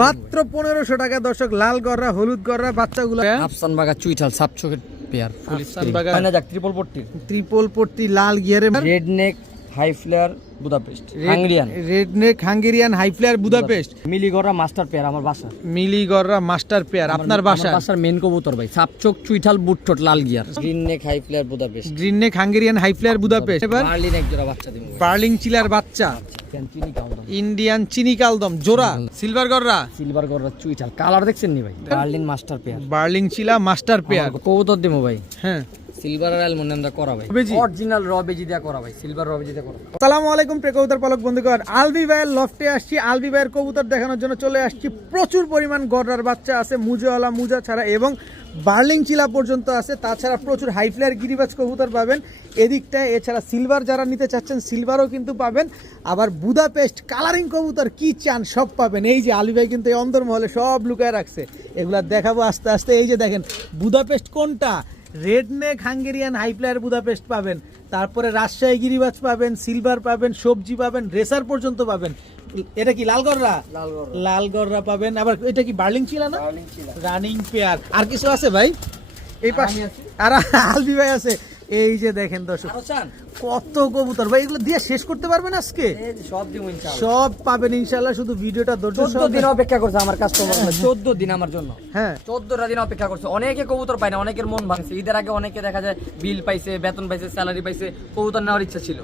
মাত্র 1500 টাকা দর্শক, লাল গররা হলুদ গররা বাচ্চাগুলো আফসান বাগা চুইঠাল সাপচোকের পেয়ার ফুল আফসান বাগা। না যাক ট্রিপল পট্টি ট্রিপল পট্টি লাল গিয়ারে red neck high flyer Budapest Hungarian red neck Hungarian high flyer Budapest মিলিগরা মাস্টার পেয়ার আমার বাসা মিলি গররা মাস্টার পেয়ার আপনার বাসা বাসার মেন কবুতর ভাই সাপচোক চুইঠাল বুটঠোট লাল গিয়ার green neck high flyer Budapest green neck Hungarian high flyer Budapest এবার বার্লিন এক জোড়া বাচ্চা দিমু বার্লিং চিলার বাচ্চা ইন্ডিয়ান চিনি কালদম জোড়া সিলভার গররা সিলভার গররা চুইঠাল কালার দেখছেন নি ভাই বার্লিন মাস্টার পেয়ার বার্লিং চিলা মাস্টার পেয়ার কবুতর দিমু ভাই হ্যাঁ সিলভার আর অ্যালমন্ড আমরা করা ভাই বেজি। অরিজিনাল র বেজি দিয়া করা ভাই সিলভার র বেজি দিয়া করা আসসালামু আলাইকুম প্রিয় কবুতর পালক বন্ধুগণ, আলবি ভাইয়ের লফটে আসছি। আলবি ভাইয়ের কবুতর দেখানোর জন্য চলে আসছি। প্রচুর পরিমাণ গররার বাচ্চা আছে, মুজাওয়ালা মুজা ছাড়া এবং বার্লিং চিলা পর্যন্ত আছে। তাছাড়া প্রচুর হাই ফ্লায়ার গিরিবাজ কবুতর পাবেন এদিকটায়। এছাড়া সিলভার যারা নিতে চাচ্ছেন সিলভারও কিন্তু পাবেন। আবার বুদাপেস্ট কালারিং কবুতর কি চান সব পাবেন। এই যে আলবি ভাই কিন্তু এই অন্দরমহলে সব লুকায় রাখছে, এগুলা দেখাবো আস্তে আস্তে। এই যে দেখেন বুদাপেস্ট কোনটা, red neck Hungarian high flyer Budapest পাবেন, তারপরে রাজশাহী গিরিবাজ পাবেন, সিলভার পাবেন, সবজি পাবেন, রেসার পর্যন্ত পাবেন। এটা কি লালগররা? লালগররা পাবেন। আবার এটা কি বার্লিং ছিল না, রানিং পেয়ার। আর কিছু আছে ভাই এই পাশে? আর আলবি ভাই আছে। এই যে দেখেন দর্শক কত কবুতর ভাই, এগুলো দিয়ে শেষ করতে পারবেন আজকে? সব পাবেন ইনশাআল্লাহ, শুধু ভিডিওটা ধৈর্য 14 দিন অপেক্ষা করছে আমার কাস্টমার 14 দিন আমার জন্য। হ্যাঁ 14টা দিন অপেক্ষা করছে। অনেকে কবুতর পায় না, অনেকের মন ভাঙছে। ঈদের আগে অনেকে দেখা যায় বিল পাইছে, বেতন পাইছে, স্যালারি পাইছে, কবুতর নেওয়ার ইচ্ছা ছিল,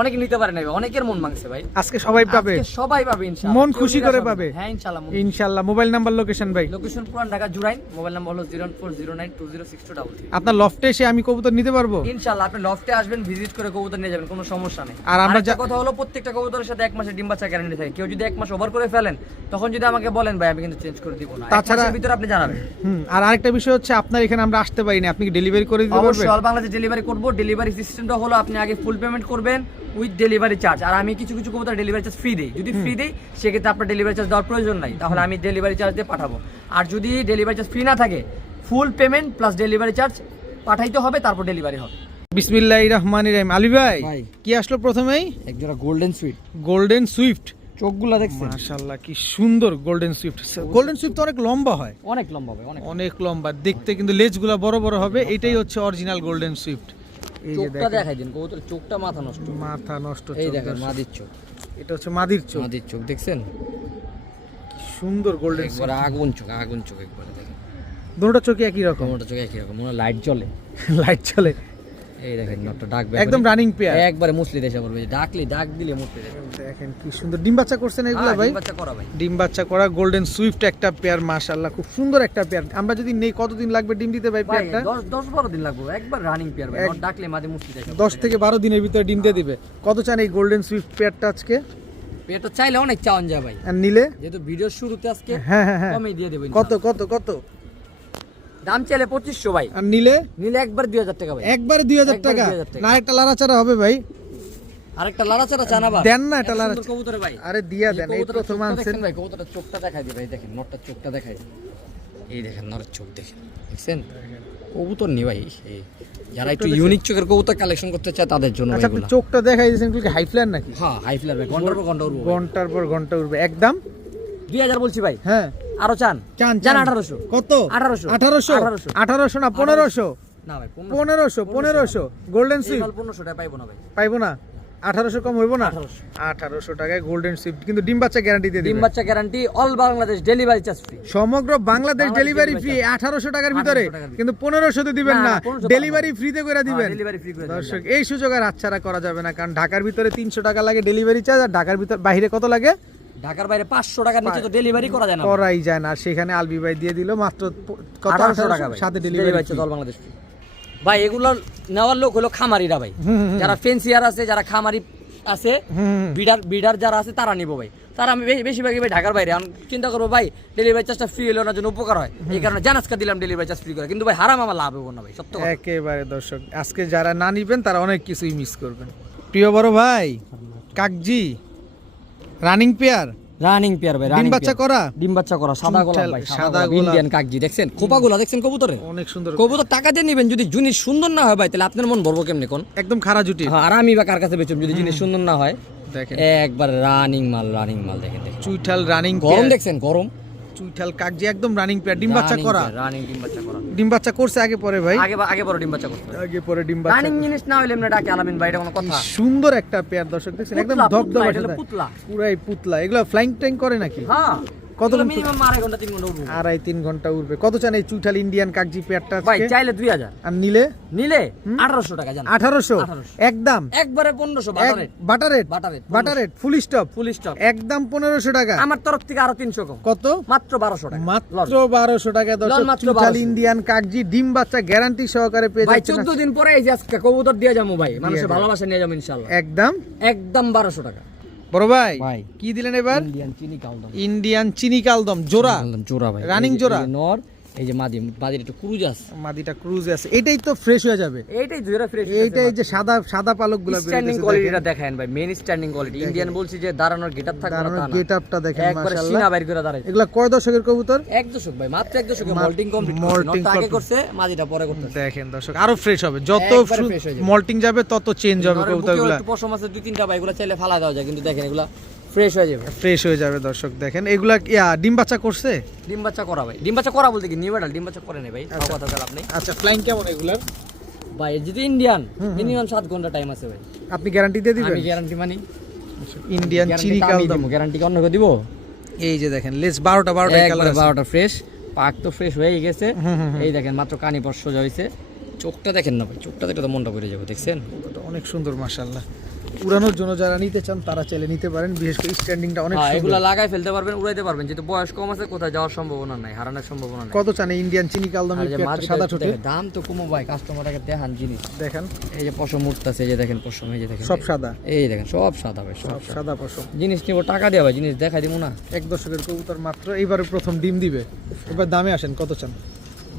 অনেকে নিতে পারে না, অনেকের মন ভাঙছে ভাই। আজকে সবাই পাবে, আজকে সবাই পাবে ইনশাআল্লাহ, মন খুশি করে পাবে। হ্যাঁ ইনশাআল্লাহ ইনশাআল্লাহ। মোবাইল নাম্বার লোকেশন ভাই? লোকেশন পুরান ঢাকা জুরাইন, মোবাইল নাম্বার হলো 040920623। আপনার লফটে এসে আমি কবুতর নিতে পারবো ইনশাআল্লাহ। আপনি লফটে আসবেন, ভিজিট করে কবুতর নিয়ে যাবেন, কোনো সমস্যা নেই। আর আমরা কথা হলো প্রত্যেকটা কবুতরের সাথে 1 মাসের ডিম বাচ্চা গ্যারান্টি থাকে। কেউ যদি 1 মাস ওভার করে ফেলেন তখন যদি আমাকে বলেন ভাই আমি কিন্তু চেঞ্জ করে দিব না, তাছাড়া ভিতরে আপনি জানাবেন। আর আরেকটা বিষয় হচ্ছে আপনার এখানে আমরা আসতে পারি না, আপনি কি ডেলিভারি করে দিতে পারবেন? অবশ্যই অল বাংলাদেশে ডেলিভারি করব। ডেলিভারি সিস্টেমটা হলো আপনি আগে ফুল পেমেন্ট করবেন উইথ ডেলিভারি চার্জ। আর আমি কিছু কিছু কবুতর ডেলিভারি চার্জ ফ্রি দেই। যদি ফ্রি দেই সেক্ষেত্রে আপনার ডেলিভারি চার্জ দেওয়ার প্রয়োজন নাই, তাহলে আমি ডেলিভারি চার্জ দিয়ে পাঠাবো। আর যদি ডেলিভারি চার্জ ফ্রি না থাকে, full payment plus delivery charge পাঠাইতে হবে, তারপর ডেলিভারি হবে। বিসমিল্লাহির রহমানির রহিম। আলী ভাই কি আসলো প্রথমেই? এক জোড়া গোল্ডেন সুইট। গোল্ডেন সুইফট, চোখগুলা দেখছেন মাশাআল্লাহ কি সুন্দর গোল্ডেন সুইফট। গোল্ডেন সুইফট তো অনেক লম্বা হয়, অনেক লম্বা হবে, অনেক লম্বা দেখতে, কিন্তু লেজগুলা বড় বড় হবে। এটাই হচ্ছে অরিজিনাল গোল্ডেন সুইফট। এই যে চোখটা দেখাই দিন, কবুতরের চোখটা মাথা নষ্ট, মাথা নষ্ট। এই দেখেন মাদির চোখ, এটা হচ্ছে মাদির চোখ। মাদির চোখ দেখছেন, সুন্দর গোল্ডেন একবার আগুন চোখ, আগুন চোখ একবার দেখেন। দুটো চোখে একই রকম, দুটো চোখ একই রকম, মনে লাইট জ্বলে, লাইট চলে। এই দেখেন নটটা ডাকবে একদম রানিং পেয়ার, একবারে মুসলি দেশে করবে, ডাক দিলে মুসলি দেশে। দেখেন কি সুন্দর ডিম বাচ্চা করছেন এগুলা ভাই? ডিম বাচ্চা করা ভাই, ডিম বাচ্চা করা গোল্ডেন সুইফট একটা পেয়ার, মাশাআল্লাহ খুব সুন্দর একটা পেয়ার। আমরা যদি নেই কতদিন লাগবে ডিম দিতে ভাই পেয়ারটা? 10-12 দিন লাগবে, একবার রানিং পেয়ার ভাই, নট ডাকলে মাঝে মুসলি দেশে। 10 থেকে 12 দিনের ভিতরে ডিম দিয়ে দিবে। কত চান এই গোল্ডেন সুইফট পেয়ারটা আজকে? পেয়ারটা চাইলে অনেক চাওয়ান যায় ভাই, আর নিলে যেহেতু ভিডিওর শুরুতে আজকে হ্যাঁ হ্যাঁ হ্যাঁ কমই দিয়ে দেব। কত কত কত দাম চাইলে 2500 ভাই, আর নিলে একবার 2000 টাকা ভাই, একবার 2000 টাকা। না একটা লাড়াচাড়া হবে ভাই? আরেকটা লাড়াচাড়া চান আবার দেন না, এটা লাড়া কবুতর ভাই। আরে দিয়া দেন, এই প্রথম আনছেন ভাই। কবুতরের চোখটা দেখাই দিই ভাই, দেখেন নটটার চোখটা দেখাই দিই, এই দেখেন নরের চোখ দেখেন, দেখছেন কবুতর নি ভাই। এই যারা একটু ইউনিক চোখের কবুতর কালেকশন করতে চায় তাদের জন্য আচ্ছা আপনি চোখটা দেখাই দিয়েছেন, কি হাই ফ্লায়ার নাকি? হ্যাঁ হাই ফ্লায়ার ভাই, ঘন্টার পর ঘন্টা উড়বে, ঘন্টার পর ঘন্টা উড়বে। একদম 2000 বলছি ভাই। হ্যাঁ আরো চান? চান 1800। কত? 1800 1800 না 1500? না ভাই 1500 গোল্ডেন সুইফট 1500 টাকা পাইবো না ভাই, পাইবো না। 1800 কম হইব না? 1800 টাকায় গোল্ডেন সুইফট, কিন্তু ডিম বাচ্চা গ্যারান্টি দিয়ে দিবেন। ডিম বাচ্চা guarantee, all Bangladesh delivery charge free, সমগ্র বাংলাদেশ ডেলিভারি ফ্রি 1800 টাকার ভিতরে, কিন্তু 1500 তে দিবেন না, ডেলিভারি ফ্রিতে করে দিবেন। ডেলিভারি ফ্রি করে দর্শক এই সুযোগ আর হাতছাড়া করা যাবে না, কারণ ঢাকার ভিতরে 300 টাকা লাগে ডেলিভারি চার্জ, আর ঢাকার ভিতর বাইরে কত লাগে? ঢাকার বাইরে 500 টাকার নিচে তো ডেলিভারি করা যায় না, করাই যায় না। সেখানে আলবি ভাই দিয়ে দিল মাত্র কত? 1800 টাকা সাথে delivery charge all Bangladesh free ভাই। এগুলো নেওয়ার লোক হলো খামারিরা ভাই, যারা ফেন্সিয়ার আছে, যারা খামারি আছে, বিডার যারা আছে তারা নিবো ভাই। তারা আমি বেশিরভাগই ভাই ঢাকার বাইরে। আমি চিন্তা করবো ভাই ডেলিভারি চার্জটা ফ্রি হলে ওনার জন্য উপকার হয়, এই কারণে জানাজকা দিলাম ডেলিভারি চার্জ ফ্রি করে, কিন্তু ভাই হারাম আমার লাভ হবো না ভাই, সত্য কথা। একেবারে দর্শক আজকে যারা না নিবেন তারা অনেক কিছুই মিস করবেন। প্রিয় বড় ভাই কাকজি রানিং পেয়ার, রানিং পেয়ার ভাই, ডিম বাচ্চা করা, ডিম বাচ্চা করা, সাদা গোলাপ ভাই, সাদা গোলাপ ইন্ডিয়ান কাকজি দেখছেন, খোপাগুলা দেখছেন কবুতরে অনেক সুন্দর। কবুতর টাকা দিয়ে নেবেন, যদি জিনিস সুন্দর না হয় ভাই তাহলে আপনার মন ভরবো কেমনে কোন? একদম খারা জুটি। আর আমি বা কার কাছে বেচুম যদি জিনিস সুন্দর না হয়? দেখেন একবার রানিং মাল দেখেন, চুইঠাল রানিং গরম দেখছেন, গরম চুইঠাল কাকজি একদম রানিং পেয়ার, ডিম বাচ্চা করা। রানিং ডিম বাচ্চা করা। ডিম বাচ্চা করছে আগে পরে ভাই? আগে বড় ডিম বাচ্চা করতে। আগে পরে ডিম বাচ্চা। রানিং জিনিস না হইলে এমনি ডাকে আলামিন ভাই, এটা কোনো কথা? সুন্দর একটা পেয়ার দর্শক দেখছেন, একদম ধবধবে সাদা। পুতলা। পুরাই পুতলা। এগুলো ফ্লাইং ট্যাং করে নাকি? হ্যাঁ। কত মিনিমাম 2.5 ঘন্টা 3 ঘন্টা উঠবে। 2.5-3 ঘন্টা উঠবে। কত চান এই চুইঠাল ইন্ডিয়ান কাকজি পেয়ারটা ভাই আজকে? চাইলে 2000, আর নিলে 1800 টাকা জান। 1800 একদম। একবারে 1500 বাটার রেট। বাটার রেট ফুল স্টপ একদম 1500 টাকা। আমার তরফ থেকে আরো 300 কম। কত? মাত্র 1200 টাকা। মাত্র 1200 টাকা দর্শক। মাত্র চুইঠাল 1200 ইন্ডিয়ান কাকজি ডিম বাচ্চা গ্যারান্টি সহকারে পেয়ে ভাই যাচ্ছেন। 14 দিন পরে এই যে আজকে কবুতর দিয়ে যাবো ভাই, মানুষের ভালোবাসা নিয়ে যাবো ইনশাআল্লাহ। একদম 1200 টাকা। বড় ভাই ভাই কি দিলেন এবার? ইন্ডিয়ান চিনি ইন্ডিয়ান চিনি কালদম কালদম। জোড়া ভাই, রানিং জোড়া। নর, এই যে মাদির একটু ক্রুজ আছে। মাদিটা ক্রুজে আছে, এটাই তো ফ্রেশ হয়ে যাবে। এইটাই জোড়া ফ্রেশ। এইটাই যে সাদা পালকগুলো স্ট্যান্ডিং কোয়ালিটিটা দেখেন ভাই, মেন স্ট্যান্ডিং কোয়ালিটি। ইন্ডিয়ান বলছি যে দাঁড়ানোর গেটআপ থাকবে না, তা না। গেটআপটা দেখেন একবারে মাশাআল্লাহ। সিনা বাইর করে দাঁড়াইছে। এগুলা কয় দশকের কবুতর? 1 দশক ভাই, মাত্র 1 দশকে মল্টিং কমপ্লিট করছে। নটটা আগে করছে, মাদিটা পরে করতেছে। দেখেন দর্শক আরো ফ্রেশ হবে, যত একবারে fresh হয়ে যাবে। মল্টিং যাবে তত চেঞ্জ হবে নরের বুকেও কবুতরগুলো। একটু পশম আছে 2-3টা ভাই, এগুলো চাইলে ফালা দেওয়া যায়, কিন্তু দেখেন এগুলা ফ্রেশ হয়ে যাবে। ফ্রেশ হয়ে যাবে দর্শক। দেখেন এগুলা ডিম বাচ্চা করছে? ডিম বাচ্চা করা ভাই। ডিম বাচ্চা করা বলতে কি নিউ অ্যাডাল্ট, ডিম বাচ্চা করে নাই ভাই, তাও কথা বল আপনি। আচ্ছা ফ্লাইং কেমন এগুলার? ভাই যদি ইন্ডিয়ান মিনিমাম 7 ঘন্টা টাইম আছে ভাই। আপনি গ্যারান্টি দিয়ে দিবেন? আমি গ্যারান্টি মানি। ইন্ডিয়ান চিনি কালদম। গ্যারান্টি কি অন্য কেউ দিব? এই যে দেখেন লেস 12টা কালার আছে। 12টা ফ্রেশ, পাক তো ফ্রেশ হয়ে গেছে। এই দেখেন মাত্র কানি পর সোজা হইছে। চোখটা দেখেন না ভাই, চোখটা দেখলে তো মনটা ভরে যাবে, দেখছেন? ওটা অনেক সুন্দর মাশাআল্লাহ। উড়ানোর জন্য যারা নিতে চান তারা চাইলে নিতে পারেন, বিশেষ করে স্ট্যান্ডিংটা অনেক হ্যাঁ, সুন্দর। এগুলা লাগাই ফেলতে পারবেন, উড়াইতে পারবেন, যেহেতু বয়স কম আছে, কোথায় যাওয়ার সম্ভাবনা নাই, হারানোর সম্ভাবনা নাই। কত চান ইন্ডিয়ান চিনি কালদম আর এই যে পেয়ারটা মাঝে সাদা ঠোঁটে? দাম তো কমো ভাই, কাস্টমারকে দেখান জিনিস। দেখেন এই যে পশম উঠতেছে, এই যে দেখেন পশম, এই যে দেখেন সব সাদা। এই দেখেন সব সাদা ভাই, সব সাদা। সাদা পশম। জিনিস নিব টাকা দেওয়া ভাই, জিনিস দেখাই দিব না। 1 দশকের কবুতর মাত্র এইবারে প্রথম ডিম দিবে। এবার দামে আসেন, কত চান?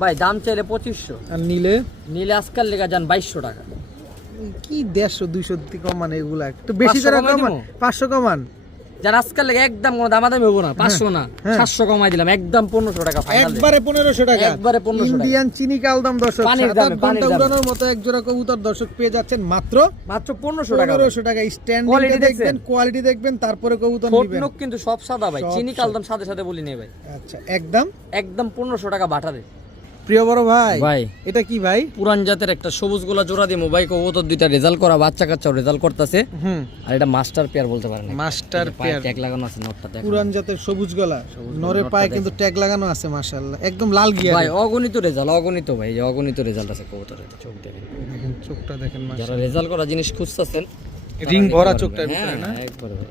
ভাই দাম চাইলে 2500, আর নিলে আজকাল লেগা যান 2200 টাকা। কি 150-200 কমান? এগুলা একটু বেশি 500 করে কমাই কমান। দিবো? 500 কমান। যান আজকাল লেগে একদম কোনো দামাদামি হবো না, 500 না, 700 কমাই দিলাম, একদম 1500 টাকা ফাইনাল। একবারে 1500 টাকা। একবারে 1500 টাকা। ইন্ডিয়ান চিনি কালদম দর্শক, পানির 7-8 দামে, পানির ঘন্টা দামে। উড়ানোর মতো এক জোড়া কবুতর দর্শক পেয়ে যাচ্ছেন মাত্র 1500 টাকা। 1500 টাকা। স্ট্যান্ডিংটা Quality দেখবেন, দেখছেন? কোয়ালিটি দেখবেন, তারপরে কবুতর ঠোঁট নেবেন। নখ কিন্তু সব সাদা ভাই, সব চিনি কালদম সাথে বলি নেই ভাই। আচ্ছা একদম একদম 1500 টাকা বাটারে। প্রিয় বড় ভাই, ভাই এটা কি ভাই? পুরান জাতের একটা সবুজ গোলা জোড়া দিমু ভাই, কবুতর দুইটা রেজাল্ট করা, বাচ্চা কাচ্চাও রেজাল্ট করতেছে। আর এটা মাস্টার পেয়ার বলতে পারেন, মাস্টার পেয়ার। ট্যাগ লাগানো আছে, নটটা দেখেন। পুরান জাতের সবুজ গলা, নরের পায়ে কিন্তু ট্যাগ লাগানো আছে মাশাআল্লাহ, একদম লাল গিয়ার। ভাই অগণিত রেজাল্ট, অগণিত ভাই, এই যে অগণিত রেজাল্ট আছে কবুতরের। চোখ দেখেন, দেখেন চোখটা দেখেন যারা মাশাআল্লাহ, রেজাল্ট করা জিনিস খুঁজতেছেন, রিং ভরা চোখটার ভিতরে না? একবারে ভাই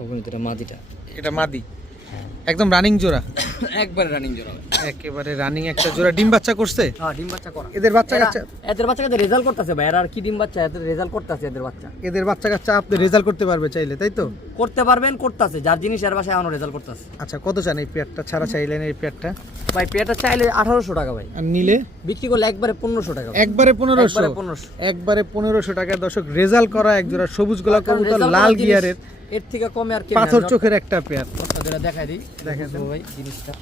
অগণিত। এটা মাদিটা, এটা মাদি, একদম রানিং জোড়া। একবারে রানিং জোড়া, একেবারে রানিং একটা জোড়া। ডিম বাচ্চা করছে? হ্যাঁ ডিম বাচ্চা করা। এদের বাচ্চা কাচ্চা? এদের বাচ্চা কাচ্চা রেজাল্ট করতেছে ভাই, আর কি ডিম বাচ্চা, এদের রেজাল্ট করতেছে। এদের বাচ্চা কাচ্চা আপনি রেজাল্ট করতে পারবে চাইলে, তাই তো? করতে পারবেন, করতেছে, যার জিনিস এর বাসায় এখনো রেজাল্ট করতেছে। আচ্ছা কত চান এই পেয়ারটা ছাড়া চাইলেন এই পেয়ারটা? ভাই পেয়ারটা চাইলে 1800 টাকা ভাই, আর নিলে? বিক্রি করলে একবারে 1500 টাকা। একবারে 1500? একবারে 1500। একবারে 1500 টাকা দর্শক। রেজাল্ট করা এক জোড়া সবুজ গোলা কবুতর, রেজাল্ট লাল করা গিয়ারের, জিনিস, এর থেকে কমে আর কি পাথর চোখের একটা পেয়ার। আপনাদের দেখাই দিই, দেখেন ভাই জিনিসটা।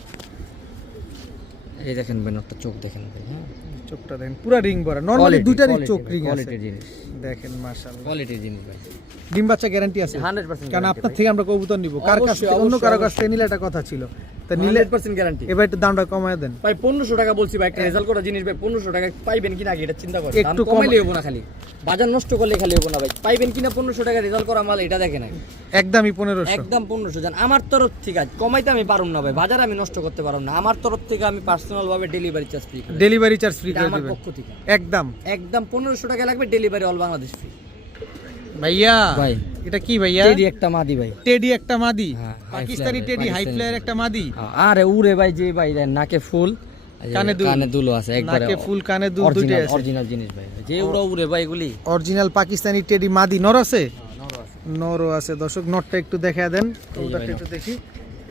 এই দেখেন ভাই, নটটা চোখ দেখেন ভাই, হ্যাঁ চোখটা দেখেন পুরো রিং ভরা। নরমালি দুইটারই চোখ রিং আছে। কোয়ালিটির জিনিস দেখেন মাশাআল্লাহ, কোয়ালিটির জিনিস ভাই। ডিম বাচ্চা গ্যারান্টি আছে 100% কারণ আপনার থেকে আমরা কবুতর নিব, কার কাছ থেকে? অন্য কারো কাছ থেকে নিলে একটা কথা ছিল, তা নিলে 100% গ্যারান্টি। এবার একটু দামটা কমায় দেন ভাই 1500 টাকা বলছি ভাই, একটা রেজাল্ট করা জিনিস ভাই 1500 টাকা পাইবেন কিনা আগে এটা চিন্তা করেন। দাম একটু কমাইলে হবো না, খালি বাজার নষ্ট করলে খালি হবো না ভাই। পাইবেন কিনা 1500 টাকা রেজাল্ট করা মাল, এটা দেখেন আগে। একদমই 1500। একদম 1500 জান। আমার তরফ থেকে আজ কমাইতে আমি পারুম না ভাই, বাজার আমি নষ্ট করতে পারুম না। আমার তরফ থেকে আমি পার্সোনাল ভাবে ডেলিভারি চার্জ ফ্রি করি, ডেলিভারি চার্জ ফ্রি করে আমার দিবেন পক্ষ থেকে। একদম। একদম 1500 টাকা লাগবে, ডেলিভারি অল বাংলাদেশ ফ্রি। ভাইয়া ভাই এটা কি ভাইয়া? টেডি একটা মাদি ভাই, টেডি একটা মাদি, হ্যাঁ, পাকিস্তানি টেডি, হাই ফ্লায়ার একটা মাদি। আরে উড়ে ভাই, যে ভাই দেন নাকে ফুল, কানে দুল আছে, একবারে নাকে ফুল কানে দুল দুইটাই আছে। অরিজিনাল জিনিস ভাই, যে উড়ে ভাই এগুলি অরিজিনাল পাকিস্তানি টেডি মাদি। নর আছে? নরও আছে দর্শক। নটটা একটু দেখায় দেন, কবুতরটা একটু দেখি।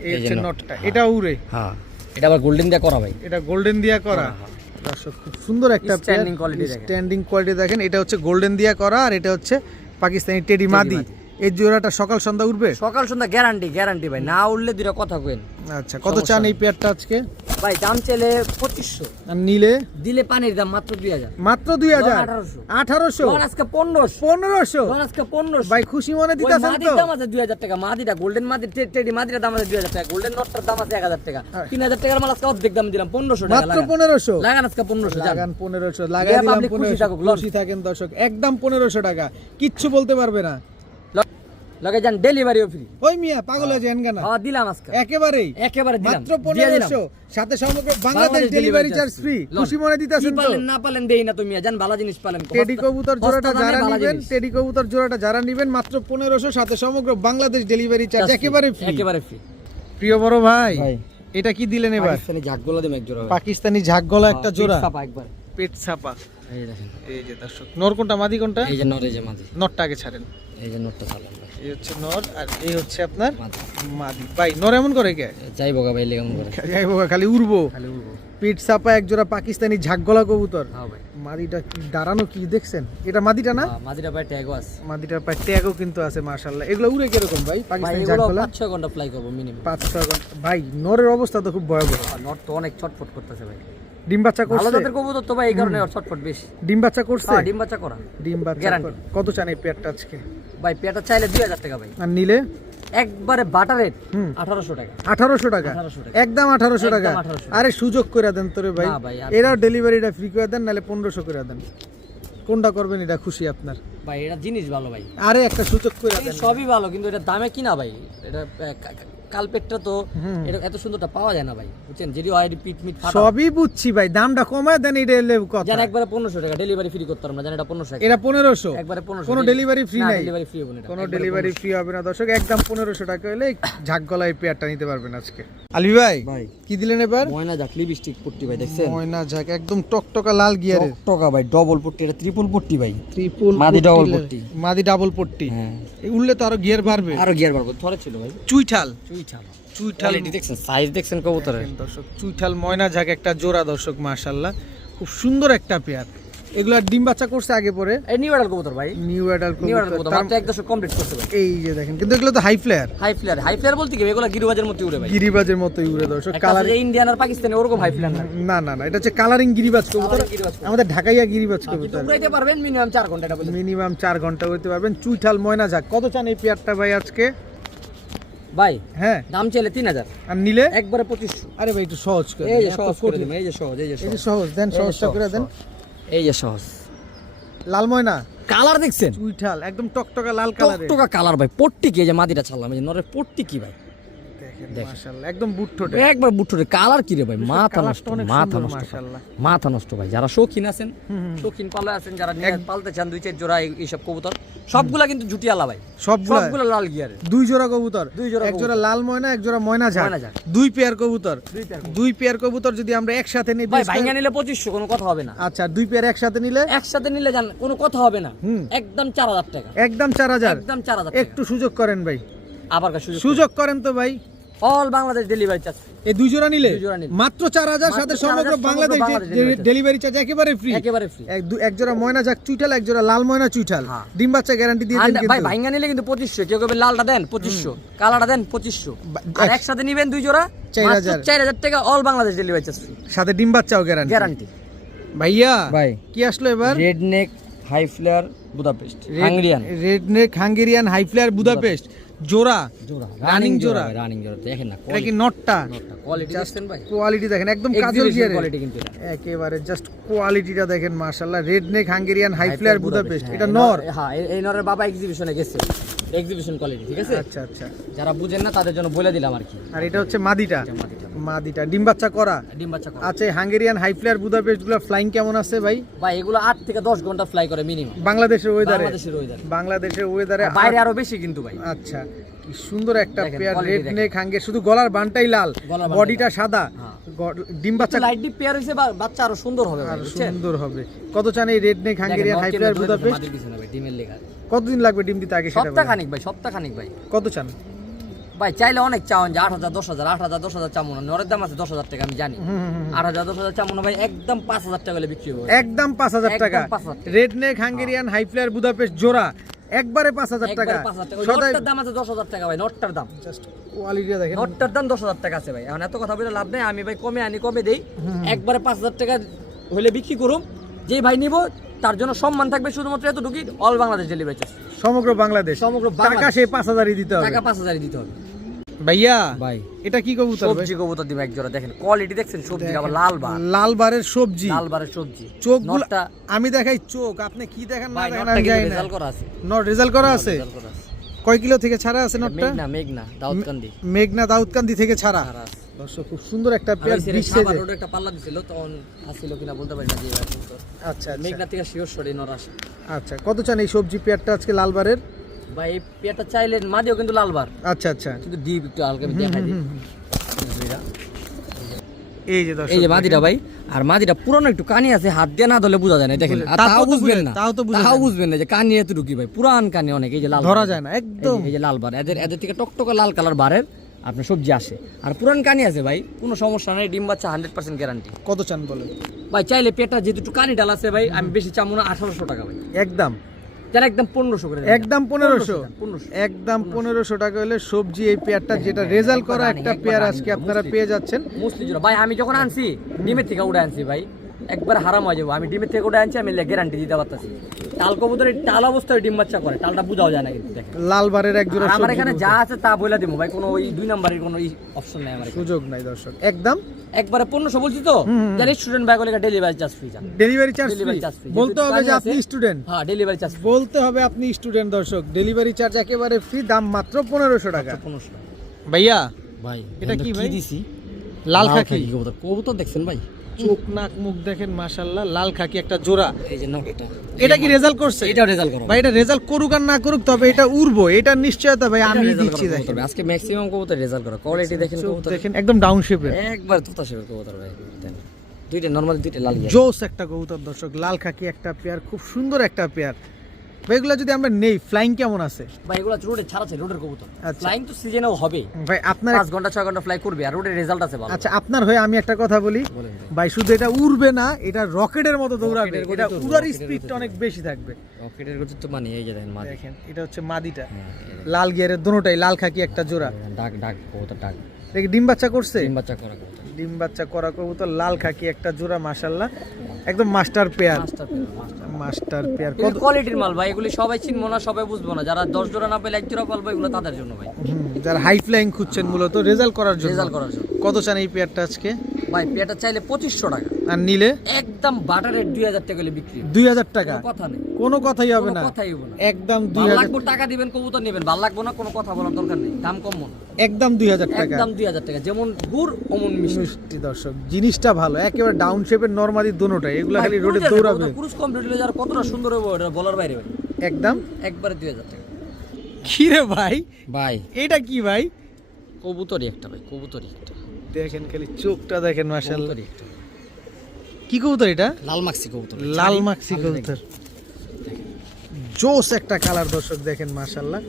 এই হচ্ছে নটটা, এটা উড়ে। হ্যাঁ এটা আবার গোল্ডেন দিয়ে করা ভাই, এটা গোল্ডেন দিয়া করা দর্শক। খুব সুন্দর একটা স্ট্যান্ডিং কোয়ালিটি দেখেন, স্ট্যান্ডিং কোয়ালিটি দেখেন। এটা হচ্ছে গোল্ডেন দিয়া করা, আর এটা হচ্ছে পাকিস্তানি টেডি মাদি। এই জোড়াটা সকাল সন্ধ্যা উঠবে? সকাল সন্ধ্যা গ্যারান্টি ভাই, না উঠলে দুইটা কথা কইন। আচ্ছা, কত চান এই পেয়ারটা আজকে? ভাই দাম চাইলে 2500, আর নিলে? দিলে পানির দাম মাত্র 2000। মাত্র 2000? 1800 আজকে 1500 আজকে 1500 ভাই খুশি মনে দিতাছেন তো? মাদির দাম আছে 2000 টাকা, মাদিটা গোল্ডেন মাদি টেডি মাদির দাম আছে 2000 টাকা, গোল্ডেন নটটার দাম আছে 1000 টাকা, 3000 টাকার মাল আজকে অর্ধেক দাম দিলাম 1500 টাকা। মাত্র 1500 লাগান আজকে 1500 লাগান 1500 লাগাই দিলাম 1500। খুশি থাকেন দর্শক, একদম 1500 টাকা, কিচ্ছু বলতে পারবে না। লগে যান ডেলিভারিও ফ্রি। ওই মিয়া পাগল হয়ে যান কেন? হ্যাঁ দিলাম আজকে একেবারে দিলাম মাত্র 1500, সাথে সমগ্র বাংলাদেশ ডেলিভারি চার্জ ফ্রি। খুশি মনে দিতাছেন তো? পালেন না পালেন দেই না তুমি, জান ভালো জিনিস পালেন। টেডি কবুতর জোড়াটা যারা নেবেন মাত্র 1500, সাথে সমগ্র বাংলাদেশ ডেলিভারি চার্জ একেবারে ফ্রি। প্রিয় বড় ভাই, এটা কি দিলেন এবার? পাকিস্তানি ঝাকগোলা দেব এক জোড়া। পাকিস্তানি ঝাকগলা একটা জোড়া, ছাপা একবার পেট ছাপা। এই দেখেন, এই যে দর্শক, নর কোনটা মাদি কোনটা? এই যে নর, এই যে মাদি। নরটা আগে ছাড়েন, এই যে নরটা চালান। এই হচ্ছে নর আর এই হচ্ছে আপনার মাদি। ভাই নর এমন করে কে? যাইবো গা ভাই লেগম করে। যাইবো খালি উড়বো। খালি উড়বো। পেট ছাপা এক জোড়া পাকিস্তানি ঝাকগলা কবুতর। হ্যাঁ ভাই। মাদিটা কি দাঁড়ানো, কি দেখছেন? এটা মাদিটা না? হ্যাঁ, মাদিটা ভাই ট্যাগও আছে। মাদিটার পায়ে ট্যাগও কিন্তু আছে মাশাআল্লাহ। এগুলো উড়ে কিরকম ভাই? ভাই পাকিস্তানি এগুলো ঝাকগলা 5-6 ঘন্টা ফ্লাই করব মিনিমাম। 5-6 ঘন্টা। ভাই নরের অবস্থা তো খুব ভয়াবহ। আর নর তো অনেক ছটফট করতেছে ভাই। ডিম বাচ্চা ভালো করছে? জাতের কবুতর তো ভাই, এই কারণে ওর ছটফট বেশি। ডিম বাচ্চা করছে? হ্যাঁ ডিম বাচ্চা করা। ডিম বাচ্চা Guarantee। কত চান এই পেয়ারটা আজকে? ভাই পেটা চাইলে 2000 টাকা ভাই, আর নিলে? একবারে বাটার রেট 1800 টাকা। 1800 টাকা? 1800 টাকা। একদম 1800 টাকা? একদম 1800 আরে সুযোগ করে দেন তোরে ভাই, না ভাই, আর এরাও ডেলিভারিটা ফ্রি করে দেন, নাহলে 1500 করে দেন। কোনটা করবেন এটা খুশি আপনার? ভাই এটা জিনিস ভালো ভাই, আরে একটা সুযোগ করে এই দেন। সবই ভালো, কিন্তু এটা দামে কিনা ভাই, এটা কালপেটটা তো এটা এত সুন্দরটা পাওয়া যায় না ভাই, বুঝছেন? যদি অলরেডি পিট মিট ফাটা। সবই বুঝছি ভাই, দামটা কমায় দেন, এটা এলে কথা। জান একবারে 1500 টাকা ডেলিভারি ফ্রি করতে পারবো না, জান এটা 1500 টাকা। এটা 1500? একবারে 1500। কোনো ডেলিভারি ফ্রি নাই? ডেলিভারি ফ্রি হবে না, কোনো ডেলিভারি ফ্রি হবে না দর্শক, একদম 1500 টাকা হলে ঝাকগলা এই পেয়ারটা নিতে পারবেন আজকে। আলী ভাই ভাই কি দিলেন এবার? ময়না ঝাক লিপস্টিক পট্টি ভাই, দেখছেন? ময়না ঝাক একদম টকটকা লাল গিয়ারের টাকা ভাই, ডবল পট্টি, এটা ট্রিপল পট্টি ভাই। ট্রিপল মাদি double পট্টি। মাদি ডাবল পট্টি। হ্যাঁ এই উড়লে তো আরো গিয়ার বাড়বে। আরো গিয়ার বাড়বে, ধরে ছিল ভাই। চুইঠাল চুইঠাল চুইঠাল কোয়ালিটি দেখছেন, সাইজ দেখছেন কবুতরের। দেখেন দর্শক, চুইঠাল ময়না ঝাক একটা জোড়া দর্শক, মাশাআল্লাহ খুব সুন্দর একটা পেয়ার। এগুলা ডিম বাচ্চা করছে আগে পরে? এই নিউ অ্যাডাল কবুতর ভাই, নিউ অ্যাডাল্ট নিউ অ্যাডাল কবুতর। কবুতর মাত্র 1 দশক কমপ্লিট করতে ভাই। এই যে দেখেন, কিন্তু এগুলো তো হাই ফ্লেয়ার। হাই ফ্লেয়ার বলতে কি এগুলা গিরিবাজের মতো উড়ে ভাই, গিরিবাজের মতোই উড়ে দর্শক। একটা কালার আছে যে ইন্ডিয়ান আর পাকিস্তানি ওরকম হাই ফ্লেয়ার না। না না না, এটা হচ্ছে কালারিং গিরিবাজ কবুতর। Colouring গিরিবাজ কবুতর। আমাদের ঢাকাইয়া গিরিবাজ কিন্তু কবুতর। উড়াইতে পারবেন মিনিমাম 4 ঘন্টা, এটা বলে। মিনিমাম 4 ঘন্টা উড়তে পারবেন। চুইঠাল ময়না ঝাক কত চান এই পেয়ারটা ভাই আজকে? ভাই হ্যাঁ, দাম চাইলে 3000, আর নিলে? একবারে 2500। আরে ভাই একটু সহজ করে এই দেন, যে এত সহজ করে কঠিন। দিন, এই যে সহজ, এই যে এই যে সহজ, সহজ দেন, এই যে সহজটা করে দেন। এই যে সহজ। লাল ময়না কালার দেখছেন? চুইঠাল একদম টকটকা লাল কালারে। টকটকা কালার ভাই, পট্টি কি, এই যে মাদিটা ছাড়লাম, এই যে নরের পট্টি কি ভাই, দেখেন মাশাআল্লাহ একদম বুট ঠোঁটে। একবার বুটুরে কালার কি রে ভাই, মাথা নষ্ট, কালারটা অনেক মাথা সুন্দর নষ্ট, মাশাআল্লাহ। মাথা নষ্ট ভাই। যারা শৌখিন আছেন, শৌখিন পালে আছেন, যারা নিয়ে পালতে চান 2-4 জোড়া এইসব কবুতর, সবগুলা কিন্তু জুটিয়ালা ভাই, সবগুলা সবগুলা লাল গিয়ারে। দুই জোড়া কবুতর, দুই জোড়া এক জোড়া লাল ময়না, এক জোড়া ময়না ঝাক, ময়না ঝাক। দুই পেয়ার কবুতর। দুই পেয়ার কবুতর। দুই পেয়ার কবুতর যদি আমরা একসাথে নিই ভাই ভাইঙ্গা নিলে 2500, কোনো কথা হবে না। আচ্ছা, দুই পেয়ার একসাথে নিলে? একসাথে নিলে জান কোনো কথা হবে না, একদম 4000 টাকা, একদম 4000। একদম 4000 টাকা। একটু সুযোগ করেন ভাই, আবার কা সুযোগ সুযোগ করেন তো ভাই। অল বাংলাদেশ ডেলিভারি চার্জ, এই দুই জোড়া নিলে দুই জোড়া নিলে মাত্র 4000, মাত্র সাথে 4000 সমগ্র বাংলাদেশ বাংলাদেশ ডেলিভারি চার্জ একেবারে ফ্রি। একেবারে ফ্রি। এক জোড়া ময়না ঝাক চুইঠাল, এক জোড়া লাল ময়না চুইঠাল, হ্যাঁ। ডিম বাচ্চা গ্যারান্টি দিয়ে দেন ভাই কিন্তু। ভাইঙ্গা নিলে কিন্তু 2500, কেউ কেউ লালটা দেন 2500, কালারটা দেন 2500, আর একসাথে নিবেন দুই জোড়া 4000 4000 টাকা, all Bangladesh delivery charge free, সাথে ডিম বাচ্চাও গ্যারান্টি। গ্যারান্টি। ভাইয়া ভাই কি আসলো এবার? Red neck high flyer Budapest Hungarian, red neck Hungarian high flyer Budapest জোড়া, জোড়া রানিং জোড়া। রানিং জোড়া দেখেন না, এটা কি নটটা? কোয়ালিটি দেখছেন ভাই, কোয়ালিটি দেখেন একদম কাজল গিয়ারে কোয়ালিটি কিন্তু এটা একেবারে জাস্ট কোয়ালিটিটা দেখেন মাশাআল্লাহ। Red neck Hungarian high flyer Budapest, এটা নর। হ্যাঁ এই নরের বাবা এক্সিবিশনে গেছে, এক্সিবিশন কোয়ালিটি, ঠিক আছে? আচ্ছা আচ্ছা। যারা বুঝেন না তাদের জন্য বলে দিলাম আর কি। আর এটা হচ্ছে মাদিটা, মাদিটা ডিম বাচ্চা করা। ডিম বাচ্চা করে আচ্ছা, হাঙ্গেরিয়ান হাই ফ্লেয়ার বুদাপেস্ট গুলো ফ্লাইং কেমন আছে ভাই? ভাই এগুলো 8 থেকে 10 ঘন্টা ফ্লাই করে মিনিমাম, বাংলাদেশের ওয়েদারে? বাংলাদেশের ওয়েদারে বাইরে আরো বেশি কিন্তু ভাই। আচ্ছা, কি সুন্দর একটা দেখেন, পেয়ার, quality রেড দেখেন। নেক হাঙ্গের, শুধু গলার বানটাই লাল, গলার বানটাই বডিটা লাল। সাদা। হ্যাঁ। ডিম বাচ্চা লাইট ডিপ পেয়ার হইছে, বাচ্চা আরো সুন্দর হবে ভাই, আর বুঝছেন? সুন্দর হবে। কত চান এই red neck Hungarian high flyer Budapest? মাটির পিছনে ভাই ডিমের লেখা। কতদিন লাগবে ডিম দিতে আগে সেটা সপ্তাহ বলেন। খানিক ভাই, সপ্তাহ খানিক ভাই। কত চান? ভাই চাইলে অনেক চাওয়ান যে 8000 10000, 8000 10000 চামো না, নরের দাম আছে 10000 টাকা, আমি জানি। 8000 10000 চামো না ভাই, একদম 5000 টাকা হলে বিক্রি হবে। একদম 5000 টাকা। একদম 5000 টাকা। Red neck Hungarian high flyer Budapest জোড়া একবারে 5,000 টাকা। একবারে 5,000 টাকা। ওই সদাই নটটার দাম আছে 10,000 টাকা ভাই, নটটার দাম। জাস্ট কোয়ালিটিটা দেখেন। নটটার দাম 10,000 টাকা আছে ভাই। এখন এত কথা বলে লাভ নেই, আমি ভাই কমে আনি, কমে দেই। একবারে 5,000 টাকা হলে বিক্রি করুম, যেই ভাই নিব তার জন্য সম্মান থাকবে শুধুমাত্র এতটুকুই, অল বাংলাদেশ ডেলিভারি চার্জ। সমগ্র বাংলাদেশ সমগ্র টাকা বাংলাদেশ। সেই 5,000ই দিতে হবে। টাকা 5,000 দিতে হবে ভাইয়া ভাই। এটা কি কবুতর ভাই? সবজি কবুতর দিবে এক জোড়া, দেখেন কোয়ালিটি দেখছেন, সবজি আবার লাল বার, লাল বারের সবজি, লাল বারের সবজি। চোখগুলো নটটা আমি দেখাই চোখ, আপনি কি দেখেন না ভাই, দেখেন নটটা আমি কিন্তু জানি না। রেজাল্ট করা আছে, নট রেজাল্ট করা আছে। রেজাল্ট করা আছে। কয় কিলো থেকে ছাড়া আছে নটটা? মেঘনা দাউদকান্দি মেঘনা দাউদকান্দি থেকে ছাড়া। ছাড়া আছে। দর্শক খুব সুন্দর একটা আর পেয়ার, ওই বিগ সাবার সাইজের। রোডে একটা পাল্লা দিছিল, তখন আসছিল কিনা বলতে পারি না যে এবার কবুতর। আচ্ছা আচ্ছা মেঘনা থেকে শিওর সরে নরাস। আচ্ছা, কত চান এই সবজি পেয়ারটা আজকে লালবারের? ভাই এই পেয়ারটা চাইলে মাদিও কিন্তু লাল বার, আচ্ছা আচ্ছা, কিন্তু ডিপ একটু হালকা আমি দেখাই দিই। এই যে দর্শক এই যে মাদিটা ভাই, আর মাদিটা পুরানো একটু কানি আছে, হাত দিয়ে না ধরলে বোঝা যায় না, দেখেন। আর তাও তাও তো বুঝবেন বুঝে- না, তাও তো বুঝে তাও যায় না। বুঝবেন না যে কানি এত ঢুকি ভাই, পুরান কানি অনেক। এই যে লাল ধরা বার। যায় না এই একদম। যে- এই যে লাল বার, এদের থেকে টকটকা লাল কালার বারের আপনার সবজি আসে। আর পুরান কানি আছে ভাই, কোনো সমস্যা নাই, ডিম বাচ্চা 100% গ্যারান্টি। কত চান বলেন? ভাই চাইলে পেটটা যেহেতু একটু কানি ডাল আছে ভাই, আমি বেশি চামু না, 1800 টাকা ভাই। একদম যারা একদম 1500 করে দেন। একদম 1500, 1500 একদম 1500 টাকা হলে সবজি এই পেয়ারটা, যেটা রেজাল্ট করা একবার একটা রানিং, পেয়ার একবার আজকে রানিং, আপনারা মুসলি। পেয়ে যাচ্ছেন। মুসলি জোড়া ভাই, আমি যখন আনছি ডিমের থেকে উড়ে আনছি ভাই, একবার হারাম হয়ে যাবো। আমি ডিমের থেকে উড়ে আনছি, আমি গ্যারান্টি দিতে পারতাছি। টাল কবুতর টাল অবস্থায় ডিম বাচ্চা করে, টালটা বুঝাও যায় না কিন্তু দেখেন। লালবারের এক জোড়া আর আমার সবজি এখানে যা কবুতর। আছে তা বলে দিব ভাই, কোনো ওই 2 নাম্বারের কোনো অপশন নাই আমার এখানে। সুযোগ নাই দর্শক, একদম একবারে 1500 বলছি তো, যারা স্টুডেন্ট ব্যাগ হলে ডেলিভারি চার্জ ফ্রি যান। Delivery charge Delivery charge free। বলতে যেহেতু হবে যে কানি আপনি আছে। স্টুডেন্ট, হ্যাঁ, ডেলিভারি চার্জ বলতে হবে আপনি স্টুডেন্ট। দর্শক ডেলিভারি চার্জ একেবারে ফ্রি, দাম মাত্র 1500 টাকা। 1500 ভাইয়া ভাই। এটা কি ভাই? দিছি? লাল খাকি, কবুতর, কবুতর দেখছেন ভাই, চোখ নাক মুখ দেখেন মাশাআল্লাহ, লাল খাকি একটা জোড়া। এই যে নটটা, এটা কি রেজাল্ট করছে? এটাও রেজাল্ট করো ভাই এটা রেজাল্ট করুক আর না করুক, তবে এটা উড়বো, এটা নিশ্চয়তা ভাই আমি দিচ্ছি। দেখেন আজকে ম্যাক্সিমাম কবুতর রেজাল্ট করো, কোয়ালিটি দেখেন চোখ কবুতর, দেখেন একদম ডাউন শেপের, একবার তুতা শেপের কবুতর ভাই। দুইটা নরমাল, দুইটা লাল গিয়া। জোস একটা কবুতর দর্শক, লাল খাকি একটা পেয়ার, খুব সুন্দর একটা পেয়ার। ভাই এগুলো যদি আমরা নেই, ফ্লাইং কেমন আছে? ভাই এগুলো রোডে ছাড়া আছে, রোডের কবুতর। আচ্ছা। ফ্লাইং তো সিজনেও হবে, ভাই আপনার 5 ঘন্টা 6 ঘন্টা ফ্লাই করবে, আর রোডের রেজাল্ট আছে ভালো। আচ্ছা, আপনার হয়ে আমি একটা কথা বলি বলেন ভাই। ভাই, শুধু এটা উড়বে না, এটা রকেটের মতো দৌড়াবে, রকেটের গতি এটা তো, উড়ার রকেটের স্পিডটা গতি। অনেক বেশি থাকবে। রকেটের গতি তো মানে, এই যে দেখেন মাদি, দেখেন এটা হচ্ছে মাদিটা, হ্যাঁ, এই দেখেন। লাল গিয়ারের দোনোটাই, লাল খাকি একটা জোড়া। ডাক ডাক কবুতর, ডাক দেখি ডিম বাচ্চা করছে, ডিম বাচ্চা করা কবুতর। ডিম বাচ্চা করা কবুতর, লাল খাকি একটা জোড়া, মাশাআল্লাহ একদম master pair, master master. Master pair. এগুলি কোয়ালিটির মাল ভাই, এগুলি সবাই চিনবো না, সবাই বুঝবো না। যারা 10 জোড়া না পেলে 1 জোড়া পালবো, এগুলো তাদের জন্য ভাই, যারা হাই ফ্লাইং খুঁজছেন মূলত রেজাল্ট করার জন্য। রেজাল্ট করার জন্য। কত চান এই পেয়ারটা আজকে? ভাই পেটা চাইলে 2500 টাকা, আর নিলে একদম বাটার রেট 2000 টাকা হলে বিক্রি। 2000 টাকা, কোনো কথা নেই, কোনো কথাই হবে কোনো না, কথাই হবে না। একদম ভালো 2000, লাগবে টাকা দিবেন, কবুতর নেবেন, ভালো লাগবে না, কোনো কথা বলার দরকার নেই, দাম কম মন, একদম 2000 টাকা। একদম 2000 টাকা, যেমন গুড় অমন মিষ্টি। মিষ্টি দর্শক, জিনিসটা ভালো, একেবারে ডাউন শেপের নরমালি দোনোটাই, এগুলো খালি রোডে দৌড়াবে। পুরুষ কমপ্লিট হলে যারা কতটা সুন্দর হবে ওটা বলার বাইরে ভাই, একদম। একবারে 2000 টাকা। কি রে ভাই, ভাই এটা কি ভাই? কবুতরই একটা ভাই, কবুতরই একটা, দেখেন খালি চোখটা দেখেন মাশাআল্লাহ। কবুতরই একটা। কি কবুতর এটা? লাল মাক্সি কবুতর, লাল মাক্সি কবুতর, জোস একটা কালার দর্শক, দেখেন মাশাআল্লাহ।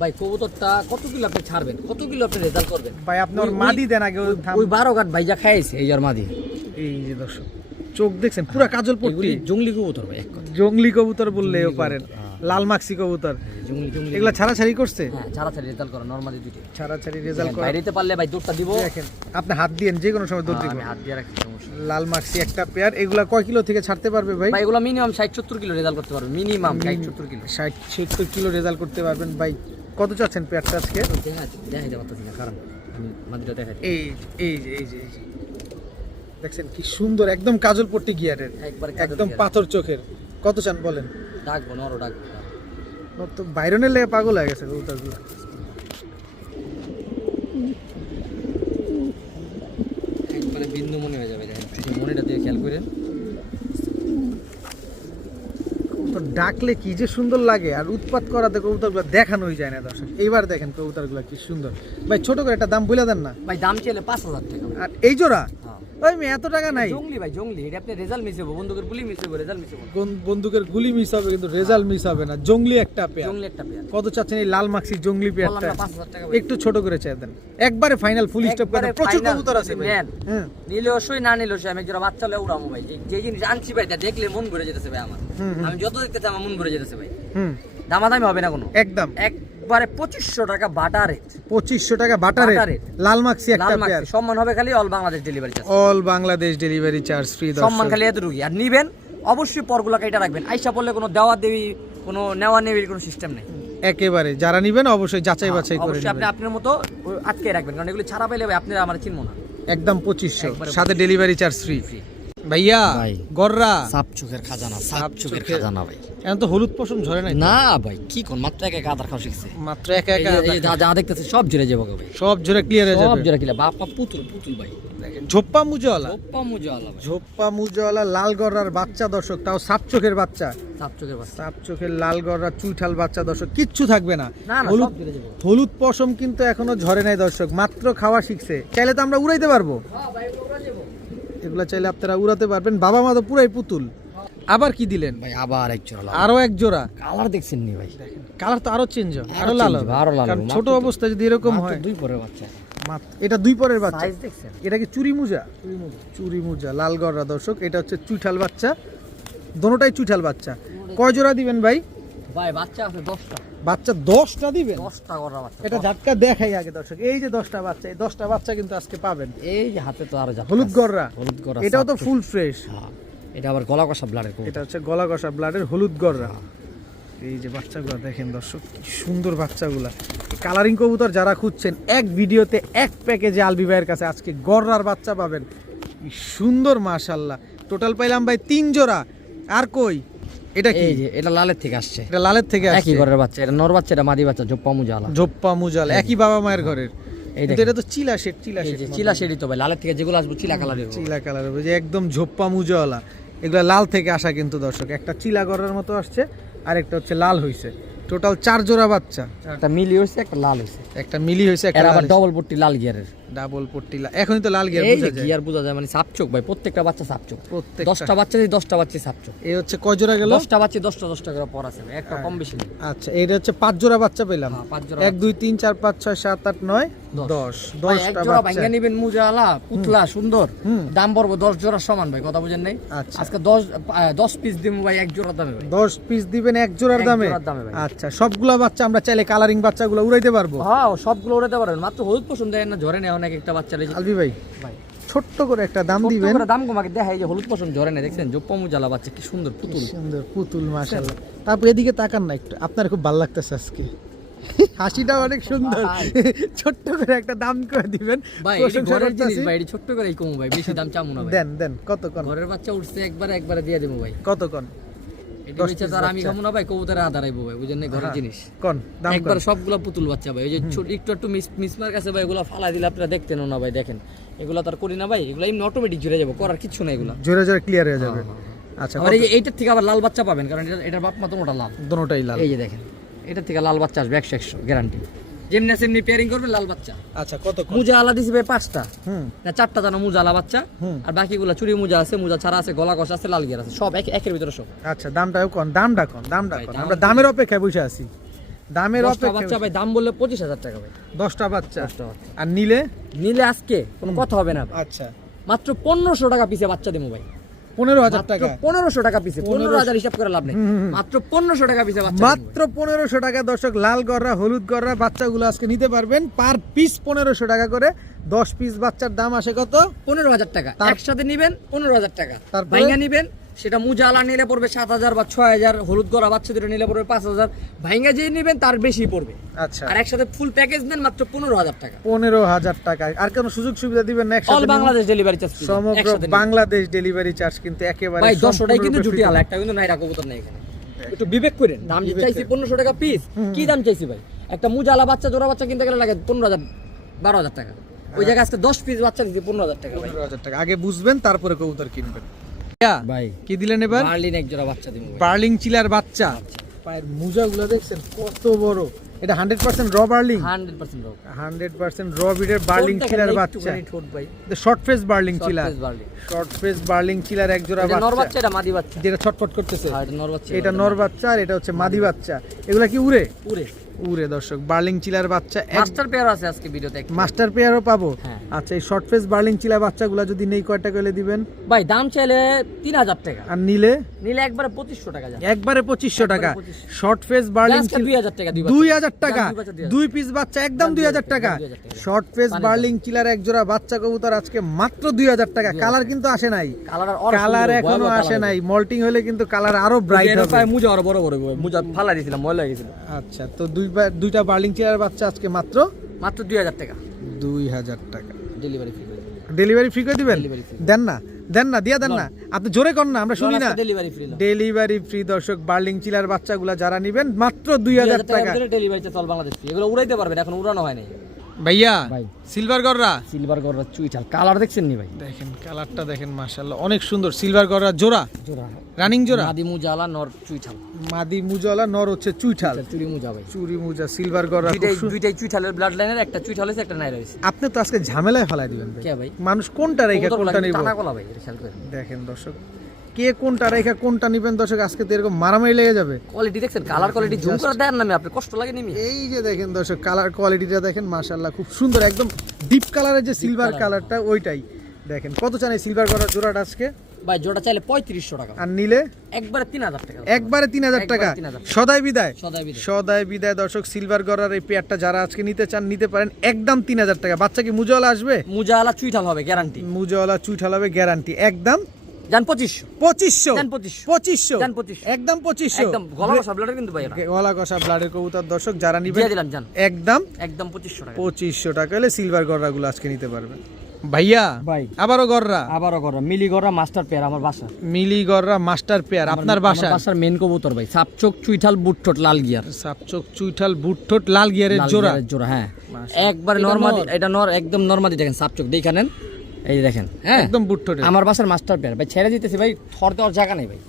ভাই কবুতরটা কত কিলো আপনি ছাড়বেন, কত কিলো আপনি রেজাল্ট করবেন ভাই আপনি ওর ওই- মাদি দেন আগে, ওর থাম। ওই 12 ঘাট ভাইজা খাইছে এই আর মাদি। এই যে দর্শক, চোখ দেখছেন পুরা কাজল পট্টি, এগুলি জংলি কবুতর ভাই, এক কথা জংলি কবুতর বললেও পারেন, হ্যাঁ। লাল মাক্সি কবুতর। জংলি জংলি এগুলা ছাড়াছাড়ি করছে, হ্যাঁ, ছাড়াছাড়ি রেজাল্ট করো নরমালি দুইটা। ছাড়াছাড়ি রেজাল্ট করে। বাইরেতে পারলে ভাই দুধটা দিব, দেখেন আপনি হাত দিয়েন, যে কোনো সময় দৌড় দিব। আমি হাত দিয়ে রাখছি, সমস্যা নেই। লাল মাক্সি একটা পেয়ার, এগুলা কয় কিলো থেকে ছাড়তে পারবে ভাই? ভাই এগুলো মিনিমাম 60-70 কিলো রেজাল্ট করতে পারবে, মিনিমাম 60-70 কিলো। 60-70 কিলো রেজাল্ট করতে পারবেন ভাই। কত চাচ্ছেন পেয়ারটা আজকে? দেখাইতে পারতেছি না, কারণ আমি মাদিটা দেখাই দিই। এই এই যে এই যে এই যে দেখছেন কি সুন্দর, একদম কাজল পট্টি গিয়ারের, একবারে কাজল একদম গিয়ারের। পাথর চোখের। কত চান বলেন? ডাকবো নরও ডাকবো। ওর তো বাইরনের লেগে পাগল হয়ে গেছে কবুতরগুলো। একবারে বিন্দু মনে হয়ে যাবে, দেখেন শুধু মনেটা দিয়ে খেয়াল করেন। তো ডাকলে কি যে সুন্দর লাগে, আর উৎপাত করাতে কবুতরগুলো দেখানোই যায় না দর্শক। এইবার দেখেন কবুতরগুলো কি সুন্দর। ভাই ছোট করে একটা দাম বলে দেন না। ভাই দাম চাইলে 5000 টাকা। আর এই জোড়া হ্যাঁ। ওই মেয়ে এত টাকা নাই। জংলি ভাই, জংলি এটা আপনি রেজাল্ট মিস হবে, বন্দুকের গুলি মিস হবে, রেজাল্ট মিস হবে। বন্দুকের গুলি মিস হবে কিন্তু রেজাল্ট মিস হবে না। জংলি একটা পেয়ার। জংলি একটা পেয়ার। কত চাচ্ছেন এই লাল মাক্সি জংলি বললাম পেয়ারটা? না 5000 টাকা ভাই। একটু ছোট করে চাই দেন, একবারে ফাইনাল ফুল স্টপ করে দেন। প্রচুর কবুতর আছে ভাই। নেন। হ্যাঁ নিলে অবশ্যই, না নিলে অবশ্যই। আমি একজোড়া বাচ্চা হলে উড়ামো ভাই, যে জিনিস আনছি ভাই তা দেখলে মন ভরে যেতেছে ভাই আমার। হুম, হুম। আমি যত দেখতেছি আমার মন ভরে যেতেছে ভাই। হুম দামাদামি হবে না কোনো, একদম একবারে 2500 টাকা বাটা রেট, 2500 টাকা বাটারে বাটা rate। লাল মাক্সি একটা লাল পেয়ার, মাক্সি সম্মান হবে খালি all Bangladesh delivery charge, all Bangladesh delivery charge free. সম্মান খালি এতটুকুই। আর নিবেন অবশ্যই পরগুলা কাইটা রাখবেন, আইসা পড়লে কোনো দেওয়া দেবী কোনো নেওয়া নেবির কোনো সিস্টেম নেই। একেবারে যারা নিবেন অবশ্যই যাচাই বাছাই করে অবশ্যই আপনি নেবেন। আপনার মতো আটকে রাখবেন, কারণ এগুলো ছাড়া পাইলে ভাই আপনারা আমার চিনবো না। একদম 2500, একবারে সাথে ডেলিভারি চার্জ ফ্রি। ফ্রি ভাইয়া ভাই। গররা সাপ চোখের খাজানা, সাপ চোখের চোখের- খাজানা ভাই। এখন তো হলুদ পশম ঝরে নাই, না ভাই কি কোন মাত্র এক এক আদার খাওয়া শিখছে, মাত্র একা একা এই যে যা যা দেখতেছে সব জেরে যাবো ভাই, সব ঝরে ক্লিয়ার হয়ে সব যাবে। জেরে কিলা বাপা পুতুল পুতুল ভাই, দেখেন ঝোপ্পা মুজওয়ালা, ওপ্পা মুজা আলা ভাই, ঝোপ্পা মুজওয়ালা লাল গররার বাচ্চা দর্শক, তাও সাপ চোখের বাচ্চা, সাপ চোখের বাচ্চা। সাপ চোখের লাল গররা চুইঠাল বাচ্চা দর্শক, কিচ্ছু থাকবে না। না না হলুদ সব জেরে যাবো। হলুদ পশম কিন্তু এখনো ঝরে নাই দর্শক, মাত্র খাওয়া শিখছে। চাইলে তো আমরা উড়াইতে পারবো, হ্যাঁ ভাই ওরা যাবো এগুলা চাইলে আপনারা উড়াতে পারবেন। বাবা মা তো পুরাই পুতুল। আবার কি দিলেন? ভাই, আবার এক জোড়া লাল। আরো এক জোড়া। কালার দেখছেন নি ভাই, কালার তো আরো চেঞ্জ হবে, আরো আরো লাল change হবে, হবে, আরো লাল কারণ হবে। ছোট মাত্র তো- অবস্থায় যদি এরকম মাত্র হয়। দুই পরের বাচ্চা, এটা দুই পরের বাচ্চা। সাইজ দেখছেন? এটা কি চুরি মুজা? চুরি মুজা লাল গররা দর্শক, এটা হচ্ছে চুইঠাল বাচ্চা, দোনোটাই চুইঠাল বাচ্চা। কয় জোড়া দিবেন ভাই? ভাই বাচ্চা আছে 10টা, বাচ্চা 10টা দিবেন? 10টা করা বাচ্চা। এটা ঝাটকা দেখাই আগে দর্শক, এই যে 10টা বাচ্চা, এই 10টা বাচ্চা কিন্তু আজকে পাবেন। এই যে হাতে তো আরো যাচ্ছে হলুদ গররা, হলুদ গররা, এটাও তো সাপ ফুল ফ্রেশ। চোখ। হ্যাঁ, এটা আবার গলা কষা ব্লাডের এটা হচ্ছে গলা কষা ব্লাডের হলুদ গররা। এই যে বাচ্চাগুলো দেখেন দর্শক, কি সুন্দর বাচ্চাগুলা। কালারিং কবুতর যারা খুঁজছেন, এক ভিডিওতে এক প্যাকেজে আলবি ভাইয়ের কাছে আজকে গররার বাচ্চা পাবেন। কি সুন্দর মাশাআল্লাহ। টোটাল পাইলাম ভাই 3 জোড়া। আর কই এটা কি? এই যে এটা লালের থেকে আসছে, এটা লালের থেকে একই আসছে, ঘরের বাচ্চা, এটা নর বাচ্চা, এটা মাদি বাচ্চা, জোপ্পা মুজালা। জোপ্পা মুজাল, একই বাবা মায়ের ঘরের। এই কিন্তু দেখেন, এটা তো চিলা শেড, চিলা এই শেড, যে চিলা শেডি তো ভাই, লালের থেকে যেগুলো আসবে চিলা কালারের হবে। চিলা কালার হবে, যে একদম ঝোপ্পা মুজাওয়ালা। এগুলা লাল থেকে আসা কিন্তু দর্শক, একটা চিলা গড়ার মতো আসছে আর একটা হচ্ছে লাল হইছে। টোটাল 4 জোড়া বাচ্চা, একটা মিলি হইছে, একটা লাল হইছে, একটা মিলি হইছে, একটা এর আবার লাল ডবল পট্টি লাল গিয়ারের। ডাবল পট্টি এখনই তো লাল গিয়ার এই বোঝা যে যায়। গিয়ার বোঝা যায়, মানে সাপ চোখ ভাই, প্রত্যেকটা বাচ্চা সাপ চোখ। প্রত্যেকটা 10টা বাচ্চা দিয়ে 10টা বাচ্চা সাপ চোখ। এই হচ্ছে কয় জোড়া গেল? 10টা বাচ্চা 10টা করে পর আছে ভাই, একটা কম বেশি নেই। আচ্ছা, এইটা হচ্ছে 5 জোড়া বাচ্চা পেলাম। হ্যাঁ, 5 জোড়া 1 2 3 4 5 6 7 8 9 10 ভাই, এক 10টা জোড়া বাচ্চা। ভাঙ্গা নিবেন মুজালা পুতলা সুন্দর, হুম। দাম পড়বো 10 জোড়া সমান ভাই, কথা বুঝেন নাই? আচ্ছা। আজকে 10 পিস দিমু ভাই এক জোড়া দামে ভাই। 10 পিস দিবেন এক জোড়ার এক দামে? জোড়ার দামে ভাই। আচ্ছা, সবগুলা বাচ্চা আমরা চাইলে কালারিং বাচ্চাগুলো উড়াইতে পারবো? হ্যাঁ, সবগুলো উড়াতে পারবেন, মাত্র হলুদ পছন্দ দেন না, ঝরে নেই অনেক একটা বাচ্চা রয়েছে আলবি ভাই ভাই। ছোট্ট করে একটা দাম ছোট্ট দিবেন। করে দাম কমাকে দেখাই, যে হলুদ পছন্দ ঝরে নেই, দেখছেন জোপ্পা মুজালা বাচ্চা কি সুন্দর পুতুল। সুন্দর পুতুল মাশাআল্লাহ। তারপর এদিকে তাকান না একটু, আপনার খুব ভালো লাগতেছে আজকে, হাসিটা অনেক সুন্দর। ভাই। ছোট্ট করে একটা দাম করে দিবেন, ভাই এটি প্রশংসা ঘরের জিনিস করতেছি। ভাই, এটি ছোট্ট করে কমু ভাই, বেশি দাম চামু না ভাই। দেন দেন, কত কোন? ঘরের বাচ্চা উঠছে একবারে দিয়ে দেবো ভাই। কত কোন? এটি 10 বেচে piece তো আর আমি বাচ্চা। খামু না ভাই, কবুতরের আধার আইবো ভাই, বুঝেন না ঘরের হ্যাঁ, জিনিস। কোন দাম একবার কোন? সবগুলা পুতুল বাচ্চা ভাই, ওই যে ছোট একটু একটু মিসমার কাছে ভাই, এগুলা ফালাই দিলে আপনারা দেখতেন না ভাই, দেখেন এগুলা তো আর করি না ভাই, এগুলা এমনি অটোমেটিক জুড়ে যাবো, করার কিছু না এগুলা। জোরে জোরে ক্লিয়ার হয়ে যাবে। আচ্ছা, আবার এই যে এইটার থেকে আবার লাল বাচ্চা পাবেন, কারণ এটার বাপ মা তো মোটা লাল। দুটোটাই লাল। এই যে দেখেন, এটার থেকে লাল বাচ্চা আসবে 100 গ্যারান্টি, যেমনি আছে এমনি পেয়ারিং করবে লাল বাচ্চা। আচ্ছা, কত কোন? মুজা আলা দিছি ভাই 5টা, হুম। না 4টা জানো মুজা আলা বাচ্চা, হুম। আর বাকিগুলা চুরি মুজা আছে, মুজা ছাড়া আছে, গলা কষা আছে, লাল গিয়ার আছে, সব একের ভিতরে সব। আচ্ছা, দামটাও কোন? দামটা কোন? দামটা ভাই, কোন? দাম আমরা দামের অপেক্ষায় বসে আছি, দামের 10টা অপেক্ষায় বাচ্চা ভাই দাম বললে 25,000 টাকা ভাই। 10টা বাচ্চা 10টা বাচ্চা আর নিলে? নিলে আজকে কোনো কথা হবে না ভাই। আচ্ছা, মাত্র 1500 টাকা পিছে বাচ্চা দেবো ভাই। 15,000 টাকা। 1500 টাকা পিছে, 15,000 হিসাব করে লাভ নেই, মাত্র 1500 টাকা পিছে বাচ্চা দেবো ভাই। মাত্র 1500 টাকা দর্শক, লাল গররা হলুদ গররা বাচ্চাগুলো আজকে নিতে পারবেন পার পিস 1500 টাকা করে। 10 পিস বাচ্চার দাম আসে কত? 15,000 টাকা। একসাথে নিবেন 15,000 টাকা, তারপরে? ভাইঙ্গা নিবেন সেটা মুজালা নিলে পড়বে 7,000 বা 6,000, হলুদ গড়া বাচ্চা দুটো নিলে পড়বে 5,000, ভাইঙ্গা যে নিবেন তার বেশি পড়বে। আচ্ছা, আর একসাথে ফুল প্যাকেজ নেন মাত্র 15,000 টাকা, 15,000 টাকা। আর কোনো সুযোগ সুবিধা দিবেন না? অল একসাথে বাংলাদেশ ডেলিভারি চার্জ সমগ্র বাংলাদেশ ডেলিভারি চার্জ কিন্তু একেবারে ভাই 10টাই কিন্তু সম্পূর্ণরূপে জুটি free। আলা, একটা কিন্তু নাইরা কবুতর নাই এখানে, একটু বিবেক করেন। দাম যে বিবেক চাইছি করেন। 1500 টাকা পিস, কি দাম চাইছি ভাই? একটা মুজালা বাচ্চা জোড়া বাচ্চা কিনতে গেলে লাগে 15,000 12,000 টাকা, ওই জায়গায় আজকে 10 পিস বাচ্চা দিতে 15,000 টাকা ভাই। 15,000 টাকা আগে বুঝবেন, তারপরে কবুতর কিনবেন। ভাই কি দিলেন এবার? বার্লিন এক জোড়া বাচ্চা দিমু ভাই। বার্লিং চিলার বাচ্চা, পায়ের মোজাগুলো দেখছেন কত বড়। এটা 100% র বার্লিং, 100% রোগ 100% র বিডের বার্লিং চিলার বাচ্চা। ঠোঁট ভাই, শর্ট ফেস বার্লিং Short চিলা, face Berlin. Short face বার্লিং chiller এক জোড়া এটা নর বাচ্চা, বাচ্চা, এটা মাদি বাচ্চা। যেটা ছটফট করতেছে। আর এটা নর বাচ্চা, এটা নর বাচ্চা আর এটা হচ্ছে মাদি বাচ্চা। এগুলা কি উড়ে? উড়ে উড়ে দর্শক বার্লিং চিলার বাচ্চা মাস্টার পেয়ার আছে আজকে ভিডিওতে একটা। মাস্টার পেয়ারও পাবো। হ্যাঁ। আচ্ছা এই শর্ট ফেস বার্লিং চিলা বাচ্চাগুলো যদি নেই কয়টা করে দিবেন ভাই দাম চাইলে 3000 টাকা, আর নিলে নিলে একবারে 2500 টাকা যাবে। একবারে 2500 টাকা। 2500 শর্ট ফেস বার্লিং আজকে 2000 টাকা দিবা। 2000 টাকা, দুই বাচ্চা 2000 দুই পিস বাচ্চা একদম 2000 টাকা। 2000 টাকা। শর্ট ফেস বার্লিং চিলার এক জোড়া বাচ্চা কবুতর আজকে মাত্র 2000 টাকা। কালার কিন্তু আসে নাই, কালার এখনো আসে নাই। মল্টিং হলে কিন্তু কালার আরো ব্রাইট হবে। মুজা আরো বড় বড় মুজা ফালা দিছিলাম, ময়লা গেছিল। আচ্ছা তো দুইটা বার্লিং চিলার বাচ্চা আজকে মাত্র 2000 টাকা 2000 টাকা। Delivery free. ডেলিভারি ফ্রি করে দিবেন? Delivery free। দেন না, দেন না, দিয়া দেন না, আপনি জোরে কর না, আমরা শুনি না। Delivery free. ডেলিভারি ফ্রি দর্শক, বার্লিং চিলার বাচ্চাগুলা যারা নেবেন মাত্র 2000 টাকা। ডেলিভারিতে চল বাংলাদেশ ফ্রি। এগুলো উড়াইতে পারবেন, এখন উড়ানো হয় নাই ভাইয়া। ভাই সিলভার গররা, সিলভার গররা চুইঠাল কালার দেখছেন নি ভাই? দেখেন কালারটা দেখেন, মাশাআল্লাহ অনেক সুন্দর। সিলভার গররা জোড়া, জোড়া রানিং জোড়া। মাদি মুজালা নর চুইঠাল। মাদি মুজালা, নর হচ্ছে চুইঠাল। চুরি মুজা ভাই, চুরি মুজা সিলভার গররা। দুইটাই চুইঠালের ব্লাড লাইনের, একটা চুইঠাল আছে একটা নাই রয়েছে। আপনি তো আজকে ঝামেলায় ফেলাই দিবেন ভাই। কে ভাই? মানুষ কোনটা রেখে কোনটা নিব? টানা কলা ভাই, এটা খেয়াল করেন। দেখেন দর্শক, কে কোনটা রেখে কোনটা নিবেন দর্শক, আজকে তো এরকম মারামারি লেগে যাবে। কোয়ালিটি দেখছেন, কালার কোয়ালিটি জুম করে দেন না, আপনি কষ্ট লাগে নিমি। এই যে দেখেন দর্শক, কালার কোয়ালিটিটা দেখেন, মাশাআল্লাহ খুব সুন্দর, একদম ডিপ কালারের যে সিলভার কালারটা ওইটাই দেখেন। কত চান এই সিলভার গররা জোড়াটা আজকে? ভাই জোড়া চাইলে 3500 টাকা, আর নিলে একবারে 3000 টাকা। একবারে 3000 টাকা। 3000 সদাই বিদায়, সদাই বিদায়। সদাই বিদায় দর্শক। সিলভার গররার এই পেয়ারটা যারা আজকে নিতে চান নিতে পারেন, একদম 3000 টাকা। বাচ্চা কি মুজাওয়ালা আসবে? মুজালা চুইঠাল হবে গ্যারান্টি। মুজাওয়ালা চুইঠাল হবে গ্যারান্টি। একদম জান 2500। 2500 জান 2500। 2500 জান 2500। একদম 2500। একদম গলা কষা ব্লাডের কিন্তু ভাই এটা। গলা কষা ব্লাডের কবুতর দর্শক যারা নিবেন দিয়ে দিলাম জান। একদম একদম 2500 টাকা। 2500 টাকা হলে সিলভার গররাগুলো আজকে নিতে পারবেন। ভাইয়া ভাই আবারও গররা, আবারও গররা মিলি গররা মাস্টার পেয়ার আমার বাসা। মিলি গররা মাস্টার পেয়ার আপনার বাসা? বাসার মেন কবুতর ভাই, সাপচোক চুইঠাল বুটঠোট লাল গিয়ার। সাপচোক চুইঠাল বুটঠোট লাল গিয়ারের জোড়া। জোড়া হ্যাঁ, একবার নরমালি। এটা একদম নরমালি দেখেন, সাপচোক দেখে নেন, এই দেখেন। হ্যাঁ একদম বুটঠোট আমার বাসার মাস্টার পেয়ার ভাই। ছেড়ে দিতেছি ভাই, থর দেওয়ার জায়গা নেই ভাই,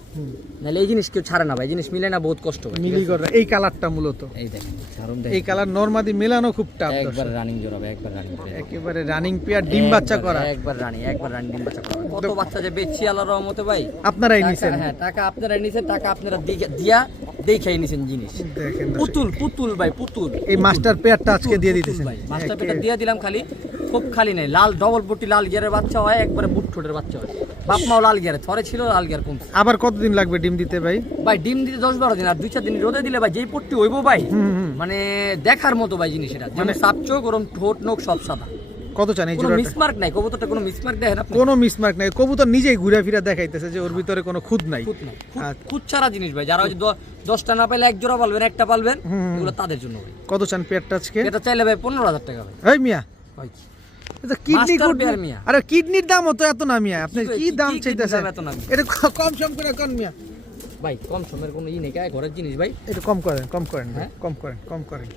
নাহলে এই জিনিস কেউ ছাড়ে না ভাই, জিনিস মিলে না বহুত কষ্ট ভাই। মিলি গররা এই কালারটা মূলত, এই দেখেন সারুন এই কালার নরমাদি মেলানো খুব টাফ। একবার রানিং জোড়া ভাই, একবার রানিং। একেবারে রানিং পেয়ার, ডিম বাচ্চা করা। একবার রানিং ডিম বাচ্চা করা। কত বাচ্চা যে বেচছি আল্লাহর রহমতে ভাই। আপনারাই নিছেন? হ্যাঁ টাকা আপনারাই নিছেন, টাকা আপনারা দিয়া দেখাই নিছেন জিনিস। দেখেন পুতুল ভাই, পুতুল। এই মাস্টার পেয়ারটা আজকে দিয়ে দিতেছেন ভাই, মাস্টার পেয়ারটা দিয়ে দিলাম। খালি খুব খালি নাই, লাল ডবল বটি লাল গিয়ারের বাচ্চা হয়, একবারে বুটঠোটের বাচ্চা হয়। বাপ মাও লাল গিয়ারে, থরে ছিল লাল গিয়ার কমছে। আবার কতদিন লাগবে ডিম দিতে ভাই? ভাই ডিম দিতে 10-12 দিন, আর 2-4 দিন রোদে দিলে ভাই যেই পট্টি হইব ভাই, মানে দেখার মতো ভাই জিনিস। এটা মানে সাপচোক ওরম ঠোঁট নোক সব সাদা। কত চান এই কোনো জোড়াটা? মিসমার্ক নাই, কবুতরটা কোনো মিসমার্ক দেখেন আপনি? কোনো মিসমার্ক নাই, কবুতর নিজেই ঘুরে ফিরে দেখাইতেছে যে ওর ভিতরে কোনো খুদ নাই। খুঁত নাই, খুঁত ছাড়া জিনিস ভাই। যারা ওই যে 10টা না পাইলে এক জোড়া পালবেন, একটা পালবেন, এগুলো তাদের জন্য ভাই। কত চান পেয়ারটা আজকে? এটা চাইলে ভাই 15,000 টাকা ভাই। এই মিয়া, ভাই এটা কিডনি মাস্টার পেয়ার মিয়া। আরে কিডনির দাম তো এত না মিয়া, আপনি কি দাম কি চাইতেছেন? দাম এত না? এটা কম সম করে কোন মিয়া? ভাই কম সময়ের কোনো ই নেই, ঘরের জিনিস ভাই। এটা কম করেন, কম করেন ভাই, হ্যাঁ? কম করেন।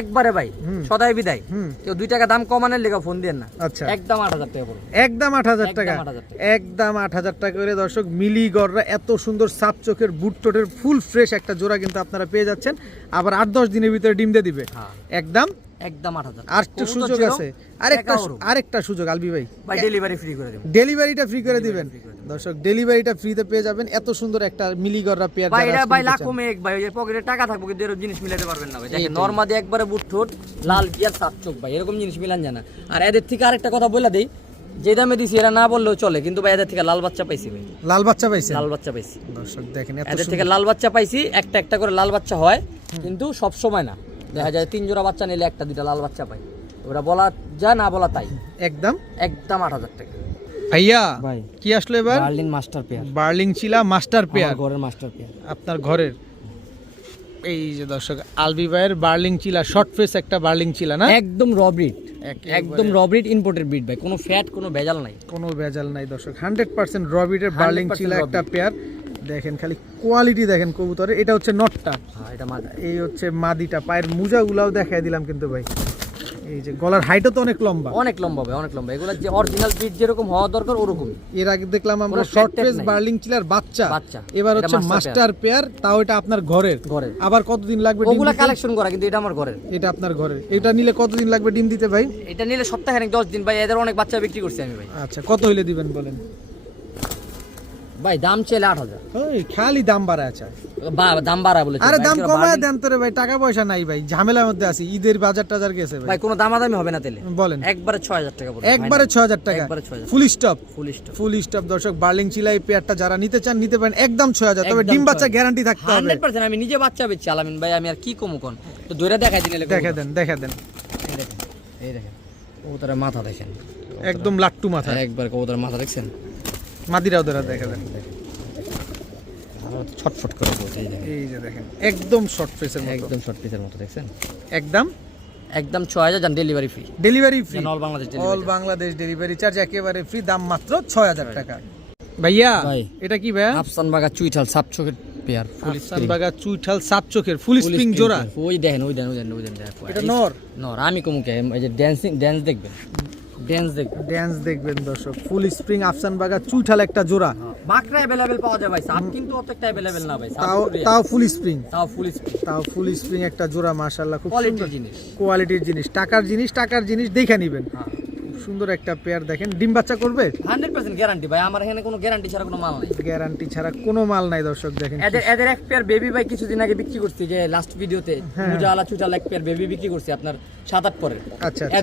একবারে ভাই সদাই বিদায়। কেউ 2 টাকা দাম কমানোর লেগে ফোন দেন না। আচ্ছা একদম 8,000 টাকা পড়বে। একদম 8,000 টাকা। একদম 8,000 টাকা। একদম 8,000 টাকা করে দর্শক মিলি গররা এত সুন্দর সাপ চোখের বুট টোটের ফুল ফ্রেশ একটা জোড়া কিন্তু আপনারা পেয়ে যাচ্ছেন। আবার 8-10 দিনের ভিতরে ডিম দিয়ে দিবে। হ্যাঁ একদম 8,000। আর একটা সুযোগ আছে, আরেকটা সুযোগ আলবি ভাই, ভাই ডেলিভারি ফ্রি করে দেব। ডেলিভারিটা ফ্রি করে দিবেন দর্শক। ডেলিভারিটা ফ্রিতে পেয়ে যাবেন। এত সুন্দর একটা মিলি গররা পেয়ার ভাই এটা ভাই লাখো মেক ভাই, ওই যে পকেটে টাকা থাকবে কিন্তু এরকম জিনিস মিলাতে পারবেন না ভাই। দেখেন নরমাদি একবারে বুটঠোট লাল গিয়ার সাপচোক ভাই, এরকম জিনিস মিলান জানা। আর এদের থেকে আরেকটা কথা বলে দেই, যে দামে দিছি এরা না বললেও চলে, কিন্তু ভাই এদের থেকে লাল বাচ্চা পাইছি ভাই। লাল বাচ্চা পাইছেন? লাল বাচ্চা পাইছি দর্শক দেখেন এত এদের থেকে লাল বাচ্চা পাইছি। একটা করে লাল বাচ্চা হয়, কিন্তু সব সময় না। দেখা যায় 3 জোড়া বাচ্চা নিলে 1-2টা লাল বাচ্চা পাই। ওরা বলা যা না বলা তাই। একদম 8,000 টাকা ভাইয়া। ভাই কি আসলো এবার? Berlin master pair. বার্লিং চিলা মাস্টার পেয়ার, ঘরের মাস্টার পেয়ার, আপনার ঘরের। এই যে দর্শক আলবি ভাইয়ের বার্লিং চিলা, শর্ট ফেস একটা বার্লিং চিলা না? একদম র ব্রিড, একদম র ব্রিড, ইম্পোর্টেড ব্রিড ভাই। কোনো ফ্যাট কোনো ভেজাল নাই, কোনো ভেজাল নাই দর্শক। 100% র ব্রিডের বার্লিং 100% চিলা raw একটা পেয়ার। দেখেন খালি কোয়ালিটি দেখেন কবুতরের। এটা হচ্ছে নটটা, হ্যাঁ এটা মাদা। এই হচ্ছে মাদিটা। পায়ের মুজাগুলাও দেখাই দিলাম কিন্তু ভাই। এই যে গলার হাইটও তো অনেক লম্বা, অনেক লম্বা ভাই, অনেক লম্বা। এগুলো যে অরিজিনাল ব্রিড যেরকম হওয়া দরকার ওরকমই। এর আগে দেখলাম আমরা কোনো শর্ট fat ফেস নাই। বার্লিং চিলার বাচ্চা, বাচ্চা। এবার এটা হচ্ছে master মাস্টার পেয়ার, তাও এটা আপনার ঘরের। ঘরের। আবার কতদিন লাগবে ডিম ওগুলা দিতে? কালেকশন করা, কিন্তু এটা আমার ঘরের। এটা আপনার ঘরের। এটা নিলে কতদিন লাগবে ডিম দিতে ভাই? এটা নিলে সপ্তাহে 10 দিন ভাই। এদের অনেক বাচ্চা বিক্রি করছি আমি ভাই। আচ্ছা কত হইলে দিবেন বলেন? ভাই দাম চাইলে 8,000 ওই খালি দাম বাড়া আছে। দাম বাড়া বলেছে আরে ভাই, দাম একদম কমায় bargain- দেন তো রে ভাই, টাকা পয়সা নাই ভাই, ঝামেলার মধ্যে আছি, ঈদের বাজার টাজার গেছে ভাই। ভাই কোনো দামাদামি হবে না তেলে, বলেন একবারে 6,000 টাকা পড়বে, একবারে 6000 টাকা একবারে 6,000 full stop. Full stop full stop দর্শক, বার্লিং চিলা এই পেয়ারটা যারা নিতে চান নিতে পারেন, একদম 6000, তবে একদম ডিম বাচ্চা 6000 গ্যারান্টি থাকতে হবে। 100% আমি নিজে বাচ্চা বেচছি আলামিন ভাই, আমি আর কি কমু কোন তো দইরা দেখাই দিলে দেখে দেন দেখে দেন, এই দেখেন কবুতরের মাথা দেখেন, একদম লাট্টু মাথা, একবার কবুতরের মাথা দেখছেন, মাদিরাও ধরা দেখে দেন, ছটফট করে বলছে, এই দেখেন এই যে দেখেন একদম শর্ট ফেসের মতো, একদম শর্ট পিসের মতো দেখছেন, একদম একদম 6,000 জান delivery free, delivery free, all Bangladesh all delivery. Bangladesh delivery charge একেবারে ফ্রি, দাম মাত্র 6000 টাকা। ভাইয়া ভাই। এটা কি ভাইয়া? আফসান বাগা চুইঠাল সাপ চোখের পেয়ার ফুল আফসান বাগা চুইঠাল সাপ চোখের ফুল স্প্রিং জোড়া, ওই দেখেন ওই দেন ওই দেন ওই দেন এটা নর নর, আমি কমুকে এই যে ড্যান্স দেখবেন, ড্যান্স দেখবেন, ড্যান্স দেখবেন দর্শক, ফুল স্প্রিং আফসান বাগা চুইঠাল একটা জোড়া, বাকরা अवेलेबल পাওয়া যায় ভাই, সাপ কিন্তু অতটা अवेलेबल না ভাই, তাও তাও ফুল স্প্রিং, তাও ফুল স্প্রিং, তাও ফুল স্প্রিং একটা জোড়া, মাশাআল্লাহ খুব কোয়ালিটির সুন্দর জিনিস, কোয়ালিটির জিনিস, টাকার জিনিস দেখে নেবেন। হ্যাঁ খুব সুন্দর একটা পেয়ার দেখেন, ডিম বাচ্চা করবে 100% গ্যারান্টি ভাই, আমার এখানে কোনো গ্যারান্টি ছাড়া কোনো মাল নাই, গ্যারান্টি ছাড়া কোনো মাল নাই দর্শক দেখেন। এদের এক পেয়ার বেবি ভাই কিছুদিন আগে বিক্রি করছি, যে লাস্ট ভিডিওতে হ্যাঁ। মুজালা চুটালা এক পেয়ার বেবি বিক্রি করছি আপনার 7-8 পরের, আচ্ছা আচ্ছা,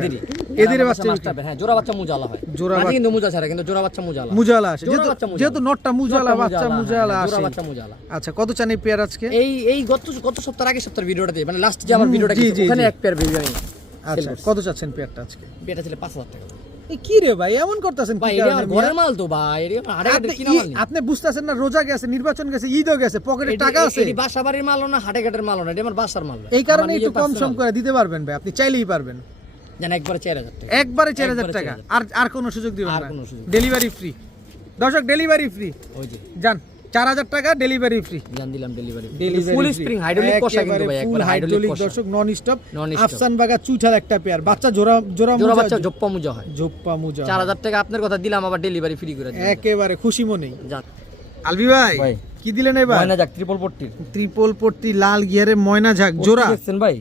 এদেরই বাচ্চা হ্যাঁ জোড়া বাচ্চা মুজালা হয়, জোড়া মাঝে কিন্তু মুজা ছাড়া, কিন্তু জোড়া বাচ্চা মুজালা, মুজালা আসে, জোড়া বাচ্চা মুজালা। যেহেতু নটটা মুজালা, বাচ্চা মুজালা জোড়া আসে। বাচ্চা মুজালা। আচ্ছা কত চান এই পেয়ার আজকে? এই গত সপ্তাহের আগে সপ্তাহের ভিডিওটাতে মানে লাস্ট যে আমার ভিডিওটা জি, গেছে, জি, ওখানে জি। এক পেয়ার বেবি আমি আচ্ছা কত চাচ্ছেন পেয়ারটা আজকে? বেটা ছিল 5,000 টাকা এই কি রে ভাই এমন করতেছেন ভাই, এটা আমার ঘরের মাল তো ভাই, এটা আমার হাটে ঘাটের কিনা মাল নেই। আপনি বুঝতেছেন না, রোজা গেছে, নির্বাচন গেছে, ঈদও গেছে, পকেটে টাকা আছে, এটি বাসা বাড়ির মালও না, হাটে ঘাটের মালও না, এটা আমার বাসার মাল ভাই। এই কারণে আমার একটু নিজের কম সম personal। করে দিতে পারবেন ভাই, আপনি চাইলেই পারবেন, জান একবারে 4,000 টাকা, একবারে 4000 একবারে টাকা, 4,000 আর আর কোনো সুযোগ দিবেন আর না, কোনো সুযোগ। ডেলিভারি ফ্রি দর্শক, ডেলিভারি ফ্রি, ওই যে জান 4000 টাকা ডেলিভারি ফ্রি, জান দিলাম ডেলিভারি ফুল স্প্রিং হাইড্রোলিক কষা কিন্তু ভাই, একবারে হাইড্রোলিক কষা, দর্শক নন স্টপ, Non stop। আফসান বাগা চুইঠাল একটা পেয়ার, বাচ্চা জোড়া জোড়া জোড়া মুজা, বাচ্চা জপ্পা মুজা হয়, জোপ্পা মুজা, 4,000 টাকা আপনার কথা দিলাম, আবার ডেলিভারি ফ্রি করে দিলাম। একেবারে খুশি মনেই। যান আলবি ভাই ভাই। কি দিলেন এবার? ময়না যাক ট্রিপল পট্টির ত্রিপল পট্টি লাল গিয়ারের ময়না ঝাক জোড়া, দেখছেন ভাই,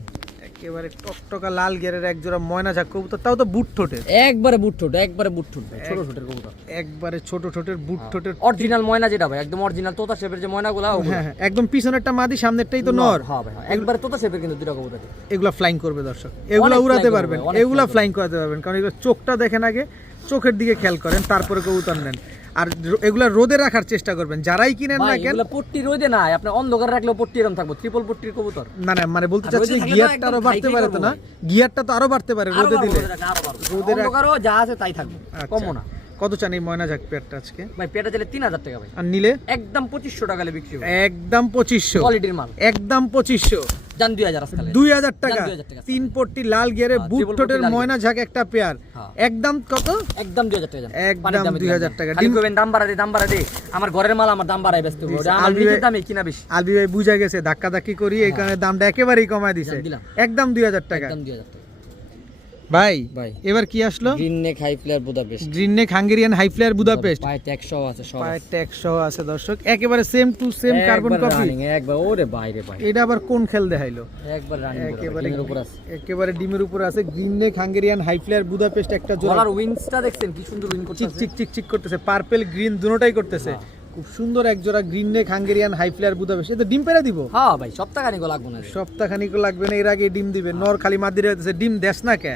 একেবারে টকটকা লাল গিয়ারের এক জোড়া ময়না ঝাক কবুতর, তাও তো বুট ঠোঁটের, একবারে বুট ঠোঁট, একবারে বুট ঠোঁট ভাই, ছোট ছোটের কবুতর, একবারে ছোট ঠোঁটের বুট ঠোঁটের, অরিজিনাল ময়না যেটা ভাই, একদম অরিজিনাল তোতা শেপের যে ময়নাগুলো ওগুলো। হ্যাঁ হ্যাঁ, একদম পিছনেরটা মাদি, সামনেরটাই তো নর, হ্যাঁ ভাই হ্যাঁ, একবারে তোতা শেপের কিন্তু দুটো কবুতর। এগুলা ফ্লাইং করবে দর্শক, এগুলা অনেক উড়াতে flying পারবেন, করবে, অনেক এগুলা flying ফ্লাইং করাতে পারবেন, কারণ এগুলো চোখটা দেখেন আগে, চোখের দিকে খেয়াল করেন, তারপরে কবুতর নেন, আর এগুলা রোদে রাখার চেষ্টা করবেন, যারাই কিনেন না ভাই কেন। এগুলো পট্টি রোদে না, আপনি অন্ধকারে রাখলেও পট্টি এরকম থাকবো, ট্রিপল পট্টির কবুতর। না না, মানে বলতে আর চাচ্ছি রোদে থাকলে তো গিয়ারটা আরো একদম বাড়তে হাইটেই পারে তো করবো না, ভাই। গিয়ারটা তো আরো বাড়তে পারে আরো রোদে বাড়বো, দিলে। রোদে রাখলে আরো বাড়বো। রোদে রাখ- অন্ধকারেও যা আছে তাই থাকবে, আচ্ছা। কমও না। কত চান এই ময়না ঝাক পেয়ারটা আজকে? ভাই পেটা চলে 3,000 টাকা ভাই, আর নিলে একদম 2,500 টাকা বিক্রি হবে, একদম 2500, কোয়ালিটির মাল, একদম 2500, জান 2,000 আজকাল 2000 টাকা, 2,000 টাকা। 3 পট্টি লাল গিয়ারে হ্যাঁ, বুট triple ঠোঁটের পট্টি লাল ময়না ঝাক একটা পেয়ার, হ্যাঁ। একদম কত? একদম 2,000 টাকা জান, একদম পানির দামে 2,000 দিলাম। টাকা। খালি কইবেন দাম বাড়া দে, আমার ঘরের মাল আমার দাম বাড়ায় ব্যস্ত হবে, ওটা আমার আলবি নিজের ভাই- দামে কিনা বেশি, আলবি ভাই বুঝা গেছে, ধাক্কাধাক্কি করি এই কারণে দামটা একেবারেই কমায় দিছে, দিলাম। একদম 2000 টাকা। একদম 2,000 টাকা ভাই ভাই। এবার কি আসলো? Green neck high flyer Budapest, green neck Hungarian high flyer Budapest, পায়ে ট্যাগ সহ আছে, সব পায়ের ট্যাগ সহ আছে দর্শক, একেবারে সেম টু সেম কার্বন একবার কপি। running, একবার ওরে বাইরে ভাই, এটা আবার কোন খেল দেখাইলো? একবার রানিং একেবারে এর উপর আছে, একেবারে ডিমের উপর আছে, green neck Hungarian high flyer Budapest একটা জোড়া, গলার উইংসটা দেখছেন কি সুন্দর উইং চিক করতেছে, চিক চিক চিক করতেছে, পার্পল গ্রিন দুটোটাই করতেছে, খুব সুন্দর এক জোড়া green neck Hungarian high flyer Budapest. এটা ডিম পেড়ে দিব হ্যাঁ ভাই সপ্তাহখানিক লাগবে না রে। সপ্তাহখানিক লাগবে না, এর আগে ডিম দিবে, নর খালি মাদিরে হইতেছে, ডিম দেশ না কে,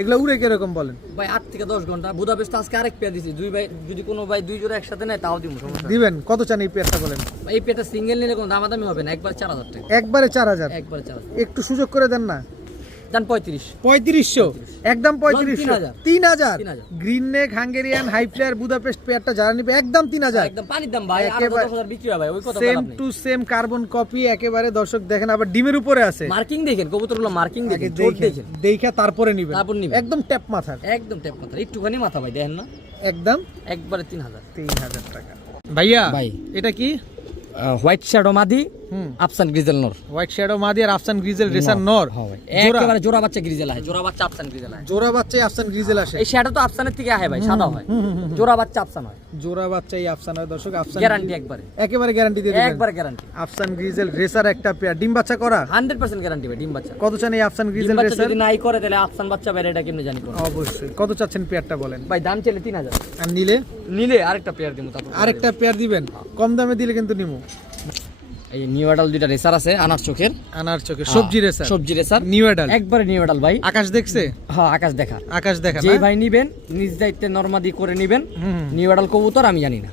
এগুলা উড়ে কিরকম বলেন? ভাই 8 থেকে 10 ঘন্টা বুদাপেস্ট আজকে আরেক পেয়ার দিছি, দুই ভাই যদি কোনো ভাই দুই জোড়া একসাথে নেয় তাও দিব, সমস্যা নেই। দিবেন কত চান এই পেয়ারটা বলেন? ভাই, এই পেয়ারটা সিঙ্গেল নিলে কোনো দামাদামি হবে না, একবার 4,000 টাকা, একবারে 4000, একবার 4,000 একটু সুযোগ করে দেন না, জান 35, 3500, একদম 3500, 3000, 3000 green neck Hungarian high flyer Budapest পেয়ারটা যারা নিবে একদম 3000, একদম পানির দাম ভাই, আর একেবারে 10,000 বিক্রি হয় ভাই, ওই কথা সেম বলা আপনি। টু সেম কার্বন কপি, একেবারে দর্শক দেখেন, আবার ডিমের উপরে আছে, মার্কিং দেখেন কবুতরগুলো, মার্কিং আগে দেখেন, চোট দেখেন, দেখেন, দেখা তারপরে নিবেন, তারপর নিবেন। একদম ট্যাপ মাথার, একদম টেপ মাথা, একটুখানি মাথা ভাই দেখেন না, একদম একবারে 3,000 3000 টাকা। ভাইয়া ভাই। এটা কি? হোয়াইট শ্যাডো মাদি হুম। আফসান গ্রিজেল নর। হোয়াইট শ্যাডো মাদি আর আফসান গ্রিজেল রেসার নর। হ্যাঁ ভাই, জোড়া একেবারে জোড়া বাচ্চা গ্রিজেল আছে, জোড়া বাচ্চা আফসান গ্রিজেল আছে। জোড়া বাচ্চাই আফসান গ্রিজেল আসে। এই শ্যাডো তো আফসানের থেকে আহে ভাই, সাদা হয়। জোড়া বাচ্চা আফসান হয়, জোড়া বাচ্চাই আফসান হয় দর্শক। আফসান গ্যারান্টি একবারে, একেবারে গ্যারান্টি দিয়ে দিবেন। একবার গ্যারান্টি। আফসান গ্রিজেল রেসার একটা পেয়ার, ডিম বাচ্চা করা 100% গ্যারান্টি ভাই, ডিম বাচ্চা। কত চান এই আফসান ডিম গ্রিজেল বাচ্চা রেসার? যদি নাই করে তাহলে আফসান বাচ্চা বের এটা কেমনে জানি কোন। অবশ্যই। কত চাচ্ছেন পেয়ারটা বলেন ভাই দাম চলে 3000, আর নিলে? নিলে আরেকটা পেয়ার দিমু তারপর। আরেকটা পেয়ার দিবেন, কম দামে দিলে কিন্তু নিমু। এই নিউ অ্যাডাল দুইটা রেসার আছে, আনার চোখের, আনার চোখে সবজি রেসার, সবজি রেসার নিউ অ্যাডাল, একবারে নিউ অ্যাডাল ভাই। আকাশ দেখছে? হ্যাঁ আকাশ দেখা, আকাশ দেখা যে না? ভাই নিবেন নিজ দায়িত্বে নরমাদি করে নিবেন। হুম। নিউ অ্যাডাল কবুতর আমি জানি না,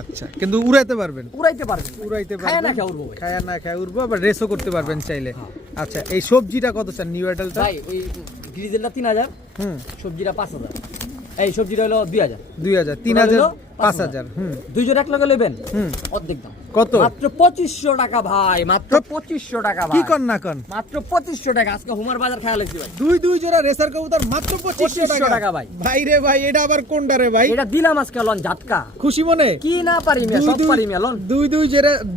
আচ্ছা, কিন্তু উড়াইতে পারবেন? উড়াইতে পারবেন, উড়াইতে খায়া না পারবেন, খেয়া উড়বো ভাই। খায়া না খায়া উড়বো, আবার রেসও করতে পারবেন চাইলে। আচ্ছা, এই সবজিটা কত চান নিউ অ্যাডালটা? ভাই ওই গ্রিজেলটা 3000, হুম। সবজিটা 5000, এই সবজিটা হলো 2000। 2000, 3000, 5000। হুম। দুই জোড়া এক লগে নেবেন, হুম। অর্ধেক দাম। কত? মাত্র 2500 টাকা ভাই, মাত্র 2500 টাকা ভাই। কি কন না কন? মাত্র 2500 টাকা। আজকে হুমার বাজার খেয়াল হয়েছি ভাই, দুই জোড়া রেসার কবুতর মাত্র 2500 টাকা ভাই। ভাই রে ভাই, এটা আবার কোনটা রে ভাই? এটা দিলাম আজকে লন ঝাটকা। খুশি মনে? কি না পারি মিয়া, সব পারি মিয়া লন।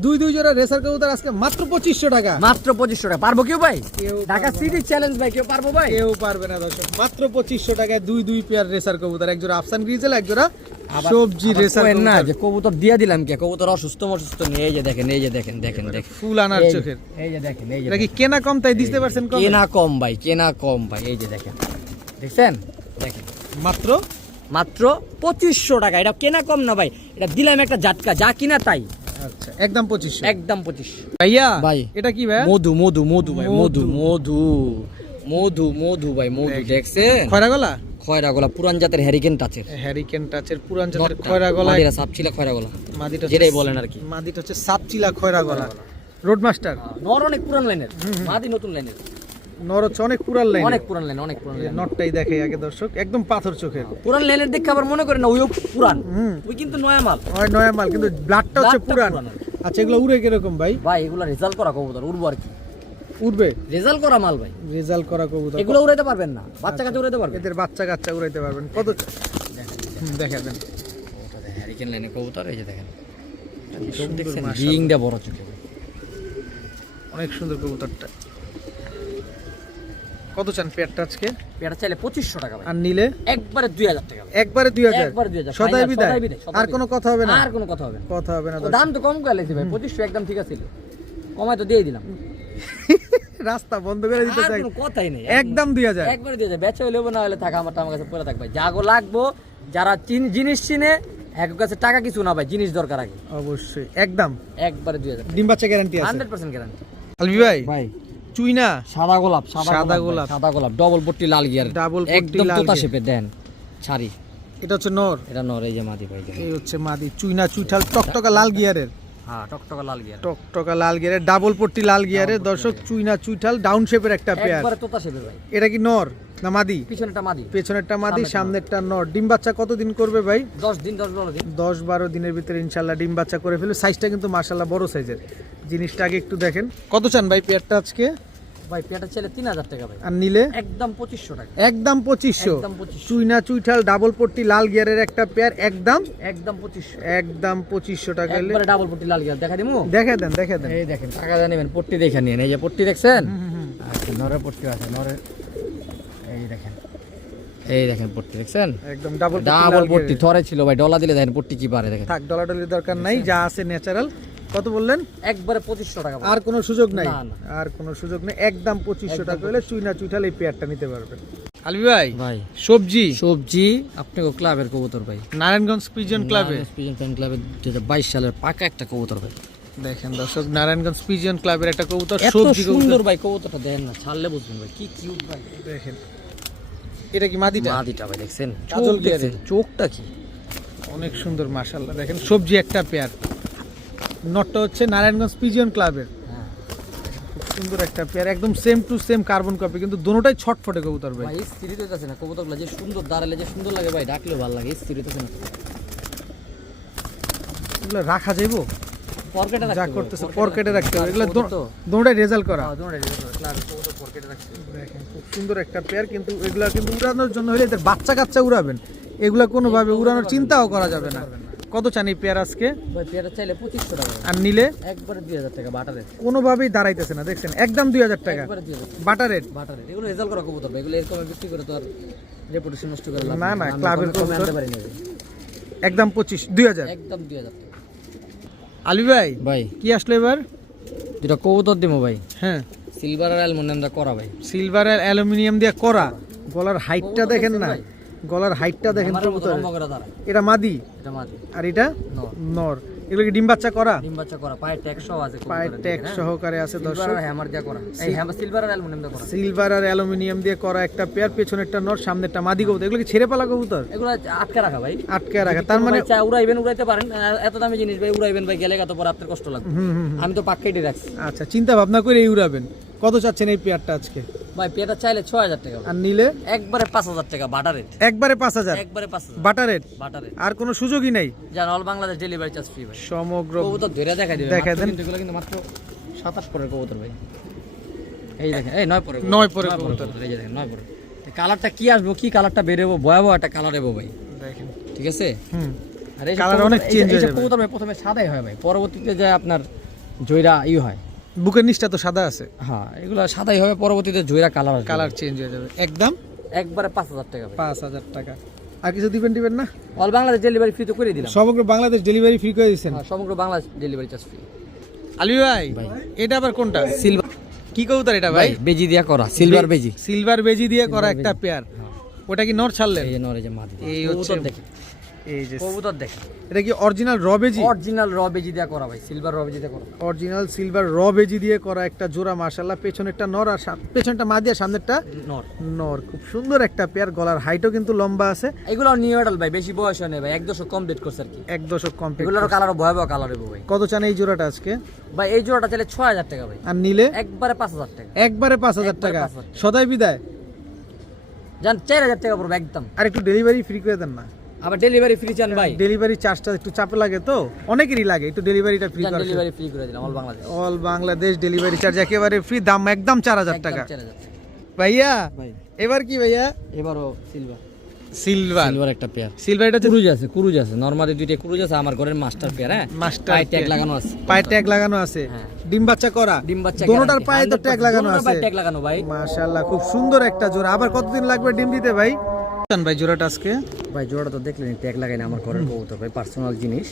দুই জোড়া রেসার কবুতর আজকে মাত্র 2500 টাকা। মাত্র 2500 টাকা। পারবো কেউ ভাই? কেউ ঢাকা সিটি চ্যালেঞ্জ ভাই, কেউ পারবো ভাই? কেউ পারবে না দর্শক। মাত্র 2500 টাকায় দুই পেয়ার রেসার কবুতর, এক জোড়া আফসান গ্রিজেল, এক জোড়া সবজি রেসার কইেন না কবুতর। যে কবুতর দিয়া দিলাম কে, কবুতর অসুস্থ নিয়ে, এই যে দেখেন, এই যে দেখেন, দেখেন দেখেন ফুল আনার এই যে, চোখের। এই যে দেখেন, এই যে এটা কি কেনা কম তাই দিতে পারছেন কম? কেনা কম ভাই, কেনা কম ভাই। এই যে দেখেন, দেখছেন, দেখেন মাত্র মাত্র 2500 টাকা। এটা কেনা কম না ভাই, এটা দিলাম একটা ঝাটকা, যা কিনা তাই। আচ্ছা, একদম 2500। একদম 2500 ভাইয়া ভাই। এটা কি ভাই? মধু মধু মধু ভাই, মধু মধু। মধু মধু মধু ভাই, মধু দেখছেন? খয়রা গলা? খয়রা গলা, পুরান জাতের হ্যারিকেন টাচের, হ্যারিকেন টাচের পুরান জাতের খয়রা গলা। মাদিরা সাপ ছিল খয়রা গলা, মাদিটা যেটাই বলেন আর কি। মাদিটা হচ্ছে সাপচিলা খয়রা গলা, রোড মাস্টার। নর অনেক পুরান লাইনের, মাদি নতুন লাইনের, নর হচ্ছে অনেক পুরান লাইন, অনেক পুরান লাইন, অনেক পুরান লাইন। নটটাই দেখে আগে দর্শক, একদম পাথর চোখের। পুরান লাইনের দেখে আবার মনে করেন না ওইও পুরান, হুম। ওই কিন্তু নয়া মাল। হয় নয়া মাল, কিন্তু ব্লাডটা হচ্ছে ব্লাডটা পুরান। পুরান। আচ্ছা, এগুলো উড়ে কিরকম ভাই? ভাই এগুলা রেজাল্ট করা কবুতর, উড়বো আর কি, উড়বে? রেজাল্ট করা মাল ভাই। রেজাল্ট করা কবুতর। এগুলো উড়াইতে পারবেন না, বাচ্চা কাছে উড়াইতে পারবেন। এদের বাচ্চা কাচ্চা উড়াইতে পারবেন। কত? দেখাবেন। হ্যারিকেন লাইনের কবুতর, এই যে দেখেন, চোখ সুন্দর, দেখছেন, মাশাআল্লাহ। রিংটা বড় চোখে। অনেক সুন্দর কবুতরটা। কত চান পেয়ারটা আজকে? এটা চাইলে 2500 টাকা ভাই, আর নিলে? একবারে 2000 টাকা ভাই। একবারে 2000। একবারে 2000, সদাই ফাইনাল, বিদায়? সদাই বিদায়, সদাই আর কোনো বিদায়। কথা হবে না? আর কোনো কথা হবে না। কথা হবে না ও দর্শক। দাম তো কম করে লেছি ভাই, 2500 একদম ঠিক আছে, কমায় তো দিয়ে দিলাম। রাস্তা বন্ধ করে দিতে আর চাই। কোনো কথাই নেই, একদম 2000। একবারে দিয়ে যায়। বেচা হইলেও না হলে থাকা আমার কাছে পড়ে থাকবে, যাগো লাগবো, যারা জিনিস চিনে এক কাছে টাকা কিছু না ভাই, জিনিস দরকার আগে। অবশ্যই একদম। একবারে 2000, ডিম বাচ্চা গ্যারান্টি আছে? 100% গ্যারান্টি আলবি ভাই, ভাই। চুইনা সাদা গোলাপ, সাদা গোলাপ। সাদা গোলাপ, ডবল পট্টি লাল গিয়ার, ডাবল পট্টি একদম লাল তোতা গিয়ার। শেপে দেন ছাড়ি। এটা হচ্ছে নর, এটা নর, এই যে মাদি ভাই দেখেন। এই হচ্ছে মাদি। চুইনা চুইঠাল টকটকা লাল গিয়ারের, হ্যাঁ টকটকা লাল গিয়ার, টকটকা লাল গিয়ারের, ডাবল পট্টি লাল গিয়ারের দর্শক। চুইনা চুইঠাল ডাউন শেপের একটা পেয়ার। একবারে তোতা শেপে ভাই। এটা কি নর না মাদি? পিছনেরটা মাদি, পেছনেরটা মাদি, সামনেরটা সামনেরটা নর। ডিম বাচ্চা কতদিন করবে ভাই? 10 দিন 10-12 দিন। 10-12 দিনের ভিতরে ইনশাল্লাহ ডিম বাচ্চা করে ফেলবে। সাইজটা কিন্তু মাশাআল্লাহ বড় সাইজের। জিনিসটা আগে একটু দেখেন। কত চান ভাই পেয়ারটা আজকে? ভাই পেটা ছেলে 3000 টাকা ভাই, আর নিলে? একদম 2500 টাকা। একদম 2500। একদম 2500, চুইনা চুইঠাল ডাবল পট্টি লাল গিয়ারের একটা পেয়ার, একদম একদম 2500, একদম 2500 টাকা হলে একবারে ডাবল পট্টি লাল গিয়ার। দেখা দিমু? দেখে দেন, দেখে দেন। এই দেখেন, টাকা জানেন পট্টি দেখে নিন, এই যে পট্টি দেখছেন, আচ্ছা নরের পট্টি আছে, নরের এই দেখেন, এই দেখেন পট্টি দেখছেন, একদম ডাবল ডাবল পট্টি থরে ছিল ভাই, ডলা দিলে দেখেন পট্টি কি পারে দেখেন। থাক, ডলাডলির দরকার নাই, যা আছে ন্যাচারাল। কত বললেন? একবারে 2500 টাকা ভাই। আর কোনো সুযোগ নাই? না, না। আর কোনো সুযোগ নেই, একদম 2500 টাকা হলে চুইনা চুইঠাল এই পেয়ারটা নিতে পারবেন। আলবি ভাই, ভাই সবজি সবজি আপনাকে ক্লাবের কবুতর ভাই, নারায়ণগঞ্জ পিজন ক্লাবে। পিজন ফ্যান ক্লাবের 2022 সালের পাকা একটা কবুতর ভাই। দেখেন দর্শক, নারায়ণগঞ্জ পিজন ক্লাবের একটা কবুতর, এত সবজি সুন্দর কবুতর। ভাই কবুতরটা দেখেন না, ছাড়লে বুঝবেন ভাই কি কিউট ভাই। দেখেন, এটা কি মাদিটা? মাদিটা ভাই দেখছেন, কাজল চোখ গিয়ারে। দেখছেন, চোখটা কি অনেক সুন্দর মাশাআল্লাহ। দেখেন সবজি একটা পেয়ার, নটটা হচ্ছে নারায়ণগঞ্জ পিজন ক্লাবের। খুব সুন্দর একটা পেয়ার, একদম same to same carbon copy, কিন্তু দুটোটাই ছটফটে কবুতর ভাই। ভাই স্থির হইতেছে না কবুতরগুলো, যে সুন্দর দাঁড়ালে যে সুন্দর লাগে ভাই, ডাকলেও ভালো লাগে, স্থির হইতেছে না। এগুলো রাখা যাইবো? পকেটে যা রাখতে করতেছে পকেটে রাখতে হবে। এগুলো তো দুটোটাই রেজাল্ট করা। ক্লাবের কবুতর পকেটে রাখতে হবে। দেখেন খুব সুন্দর একটা পেয়ার, কিন্তু এগুলা কিন্তু উড়ানোর জন্য হলে এদের বাচ্চা কাচ্চা উড়াবেন, এগুলা কোনোভাবে উড়ানোর চিন্তাও করা যাবে না। কত চান এই পেয়ার আজকে? ভাই পেয়ারা চাইলে 2500 টাকা ভাই। আর নিলে একবারে 2000 টাকা বাটারের। কোনোভাবেই দাঁড়াইতেছে না, দেখছেন একদম 2000 টাকা একবারে 2000 বাটার রেট। বাটারের। এগুলো রেজাল্ট করা কবুতর ভাই, এগুলো এরকম বিক্রি করে তো আর রেপুটেশন নষ্ট করে লাভ না, নেই। না, আমি ক্লাবের কমে আনতে কবুতর। পারি না ভাই। একদম 2000। একদম 2000 টাকা। আলী ভাই ভাই কি আসলো এবার? দুটো কবুতর দিমো ভাই, হ্যাঁ সিলভার আর অ্যালুমিনিয়াম দা করা ভাই। সিলভার আর অ্যালুমিনিয়াম দিয়ে করা। গলার হাইটটা কবুতর দেখেন না, ভাই। গলার হাইটটা দেখেন আমার মতো কবুতরের। লম্বা করে দাঁড়ায়। এটা মাদি এটা মাদি, আর এটা নর। নর। এগুলো কি ডিম বাচ্চা করা? ডিম বাচ্চা করা, পায়ের ট্যাগ সহ আছে কবুতরের। পায়ের ট্যাগ সহকারে আছে সিলভার দর্শক। আর হ্যামার দিয়ে করা। এই হ্যামার সিলভার আর অ্যালুমিনিয়াম দা করা। সিলভার আর অ্যালুমিনিয়াম দিয়ে করা একটা পেয়ার, পেছনেরটা নর, সামনেরটা মাদি কবুতর। এগুলো কি ছেড়ে পালা কবুতর? এগুলো আটকে রাখা ভাই, আটকে রাখা, তার মানে চা উড়াইবেন, উড়াইতে পারেন। এত দামি জিনিস ভাই উড়াইবেন ভাই, গেলে কত পর আপনার কষ্ট লাগবে। আমি তো পাক্কাইটি রাখছি। আচ্ছা, চিন্তা ভাবনা করে উড়াবেন। কত চাচ্ছেন এই পেয়ারটা আজকে? ভাই পেয়ারটা চাইলে 6000 টাকা ভাই। আর নিলে একবারে 5000 টাকা বাটার রেট। একবারে 5000 একবারে 5000 বাটার রেট। বাটার রেট। আর কোনো সুযোগই নাই? জান all Bangladesh delivery charge free ভাই। সমগ্র কবুতর ধরে দেখাই দিবেন। দেখাই দেন। কিন্তু এগুলো কিন্তু মাত্র 27 পরের কবুতর ভাই। এই দেখেন, এই 9 পরের 9 পরের কবুতর। এই যে দেখেন 9 পরের। কালারটা কি আসবো, কি কালারটা বেরোবো, ভয়াবহ একটা কালার এবো ভাই। দেখেন, ঠিক আছে? আর এই কালার অনেক চেঞ্জ হয়ে যাবে। কবুতর ভাই প্রথমে সাদাই হয় ভাই, পরবর্তীতে যায় আপনার জয়রা হয়। বুকের নিচটা তো সাদা আছে, হ্যাঁ এগুলো সাদাই হবে, পরবর্তীতে জয়রা কালার আসবে। কালার চেঞ্জ হয়ে যাবে। একদম একবারে 5000 টাকা ভাই। 5000 টাকা। আর কিছু দিবেন না? অল বাংলাদেশ ডেলিভারি ফ্রি তো করে দিলাম। সমগ্র বাংলাদেশ ডেলিভারি ফ্রি করে দিচ্ছেন? হ্যাঁ, সমগ্র Bangladesh delivery charge free. Ali ভাই এটা আবার কোনটা? সিলভার কি কবুতর এটা ভাই? বেজি দিয়া করা, সিলভার বেজি। সিলভার বেজি দিয়ে করা একটা পেয়ার। ওটা কি নর ছাড়লেন? এই যে নরে যে মাদি। এই হচ্ছে কবুতর দেখে, এই যে কবুতর দেখে। এটা কি অরিজিনাল র বেজি? অরিজিনাল র বেজি দিয়া করা ভাই, সিলভার র বেজি দিয়া করা। অরিজিনাল সিলভার র বেজি দিয়ে করা একটা জোড়া, মাশাআল্লাহ। পেছনেরটা নর আর পেছনেরটা মাদি আর সামনেরটা নর। নর। খুব সুন্দর একটা পেয়ার। গলার হাইটও কিন্তু লম্বা আছে। এগুলো নিউ অ্যাডাল ভাই, বেশি বয়স হয় না ভাই, 1 দশক কমপ্লিট করছে আর কি। 1 দশক কমপ্লিট। এগুলোর কালার ভয়াবহ কালার হবে ভাই। কত চান এই জোড়াটা আজকে? ভাই এই জোড়াটা চাইলে 6000 টাকা ভাই। আর নিলে একবারে 5000 টাকা। একবারে 5000 টাকা। 5000 টাকা। সদাই বিদায়। জান 4000 টাকা পড়বে একদম। আর একটু ডেলিভারি ফ্রি করে দেন না? আবার ডেলিভারি ফ্রি চান ভাই? ডেলিভারি চার্জটা একটু চাপে লাগে তো, অনেকেরই লাগে, একটু ডেলিভারিটা ফ্রি করে। ডেলিভারি ফ্রি করে দিলাম all Bangladesh. All Bangladesh delivery charge একেবারে ফ্রি, দাম একদম 4000 টাকা। 4000 টাকা ভাইয়া ভাই। এবার কি ভাইয়া? এবারও সিলভার। সিলভার। সিলভার একটা পেয়ার। সিলভার এটা কুরুজ আছে নরমালি দুইটা কুরুজ আছে, আমার ঘরের মাস্টার পেয়ার। হ্যাঁ মাস্টার পায়ে ট্যাগ লাগানো আছে। পায়ে ট্যাগ লাগানো আছে। হ্যাঁ। ডিম বাচ্চা করা। ডিম বাচ্চা দোনোটার পায়ে তো ট্যাগ লাগানো দোনোটার আছে। পায়ে ট্যাগ লাগানো ভাই। মাশাআল্লাহ, খুব সুন্দর একটা জোড়া। আবার কতদিন লাগবে ডিম দিতে ভাই? চান ভাই জোড়াটা আজকে? ভাই জোড়াটা তো দেখলেন, ট্যাগ লাগাই না, আমার ঘরের কবুতর ভাই, পার্সোনাল জিনিস।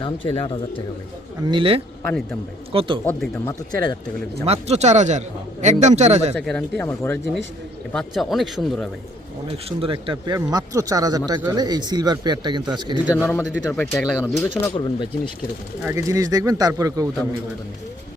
দাম চাইলে 8000 টাকা ভাই। আর নিলে পানির দাম ভাই কত? অর্ধেক দাম, মাত্র 4000 টাকা লেগে যাবে। মাত্র 4000। একদম 4000। বাচ্চা গ্যারান্টি, আমার ঘরের জিনিস। এই বাচ্চা অনেক সুন্দর হয় ভাই, অনেক সুন্দর একটা পেয়ার। মাত্র 4000 টাকা হলে এই সিলভার পেয়ারটা কিন্তু আজকে দুইটা নরমালি দুইটার পায়ে ট্যাগ লাগানো। বিবেচনা করবেন ভাই জিনিস কিরকম। আগে জিনিস দেখবেন, তারপরে কবুতর নেবেন।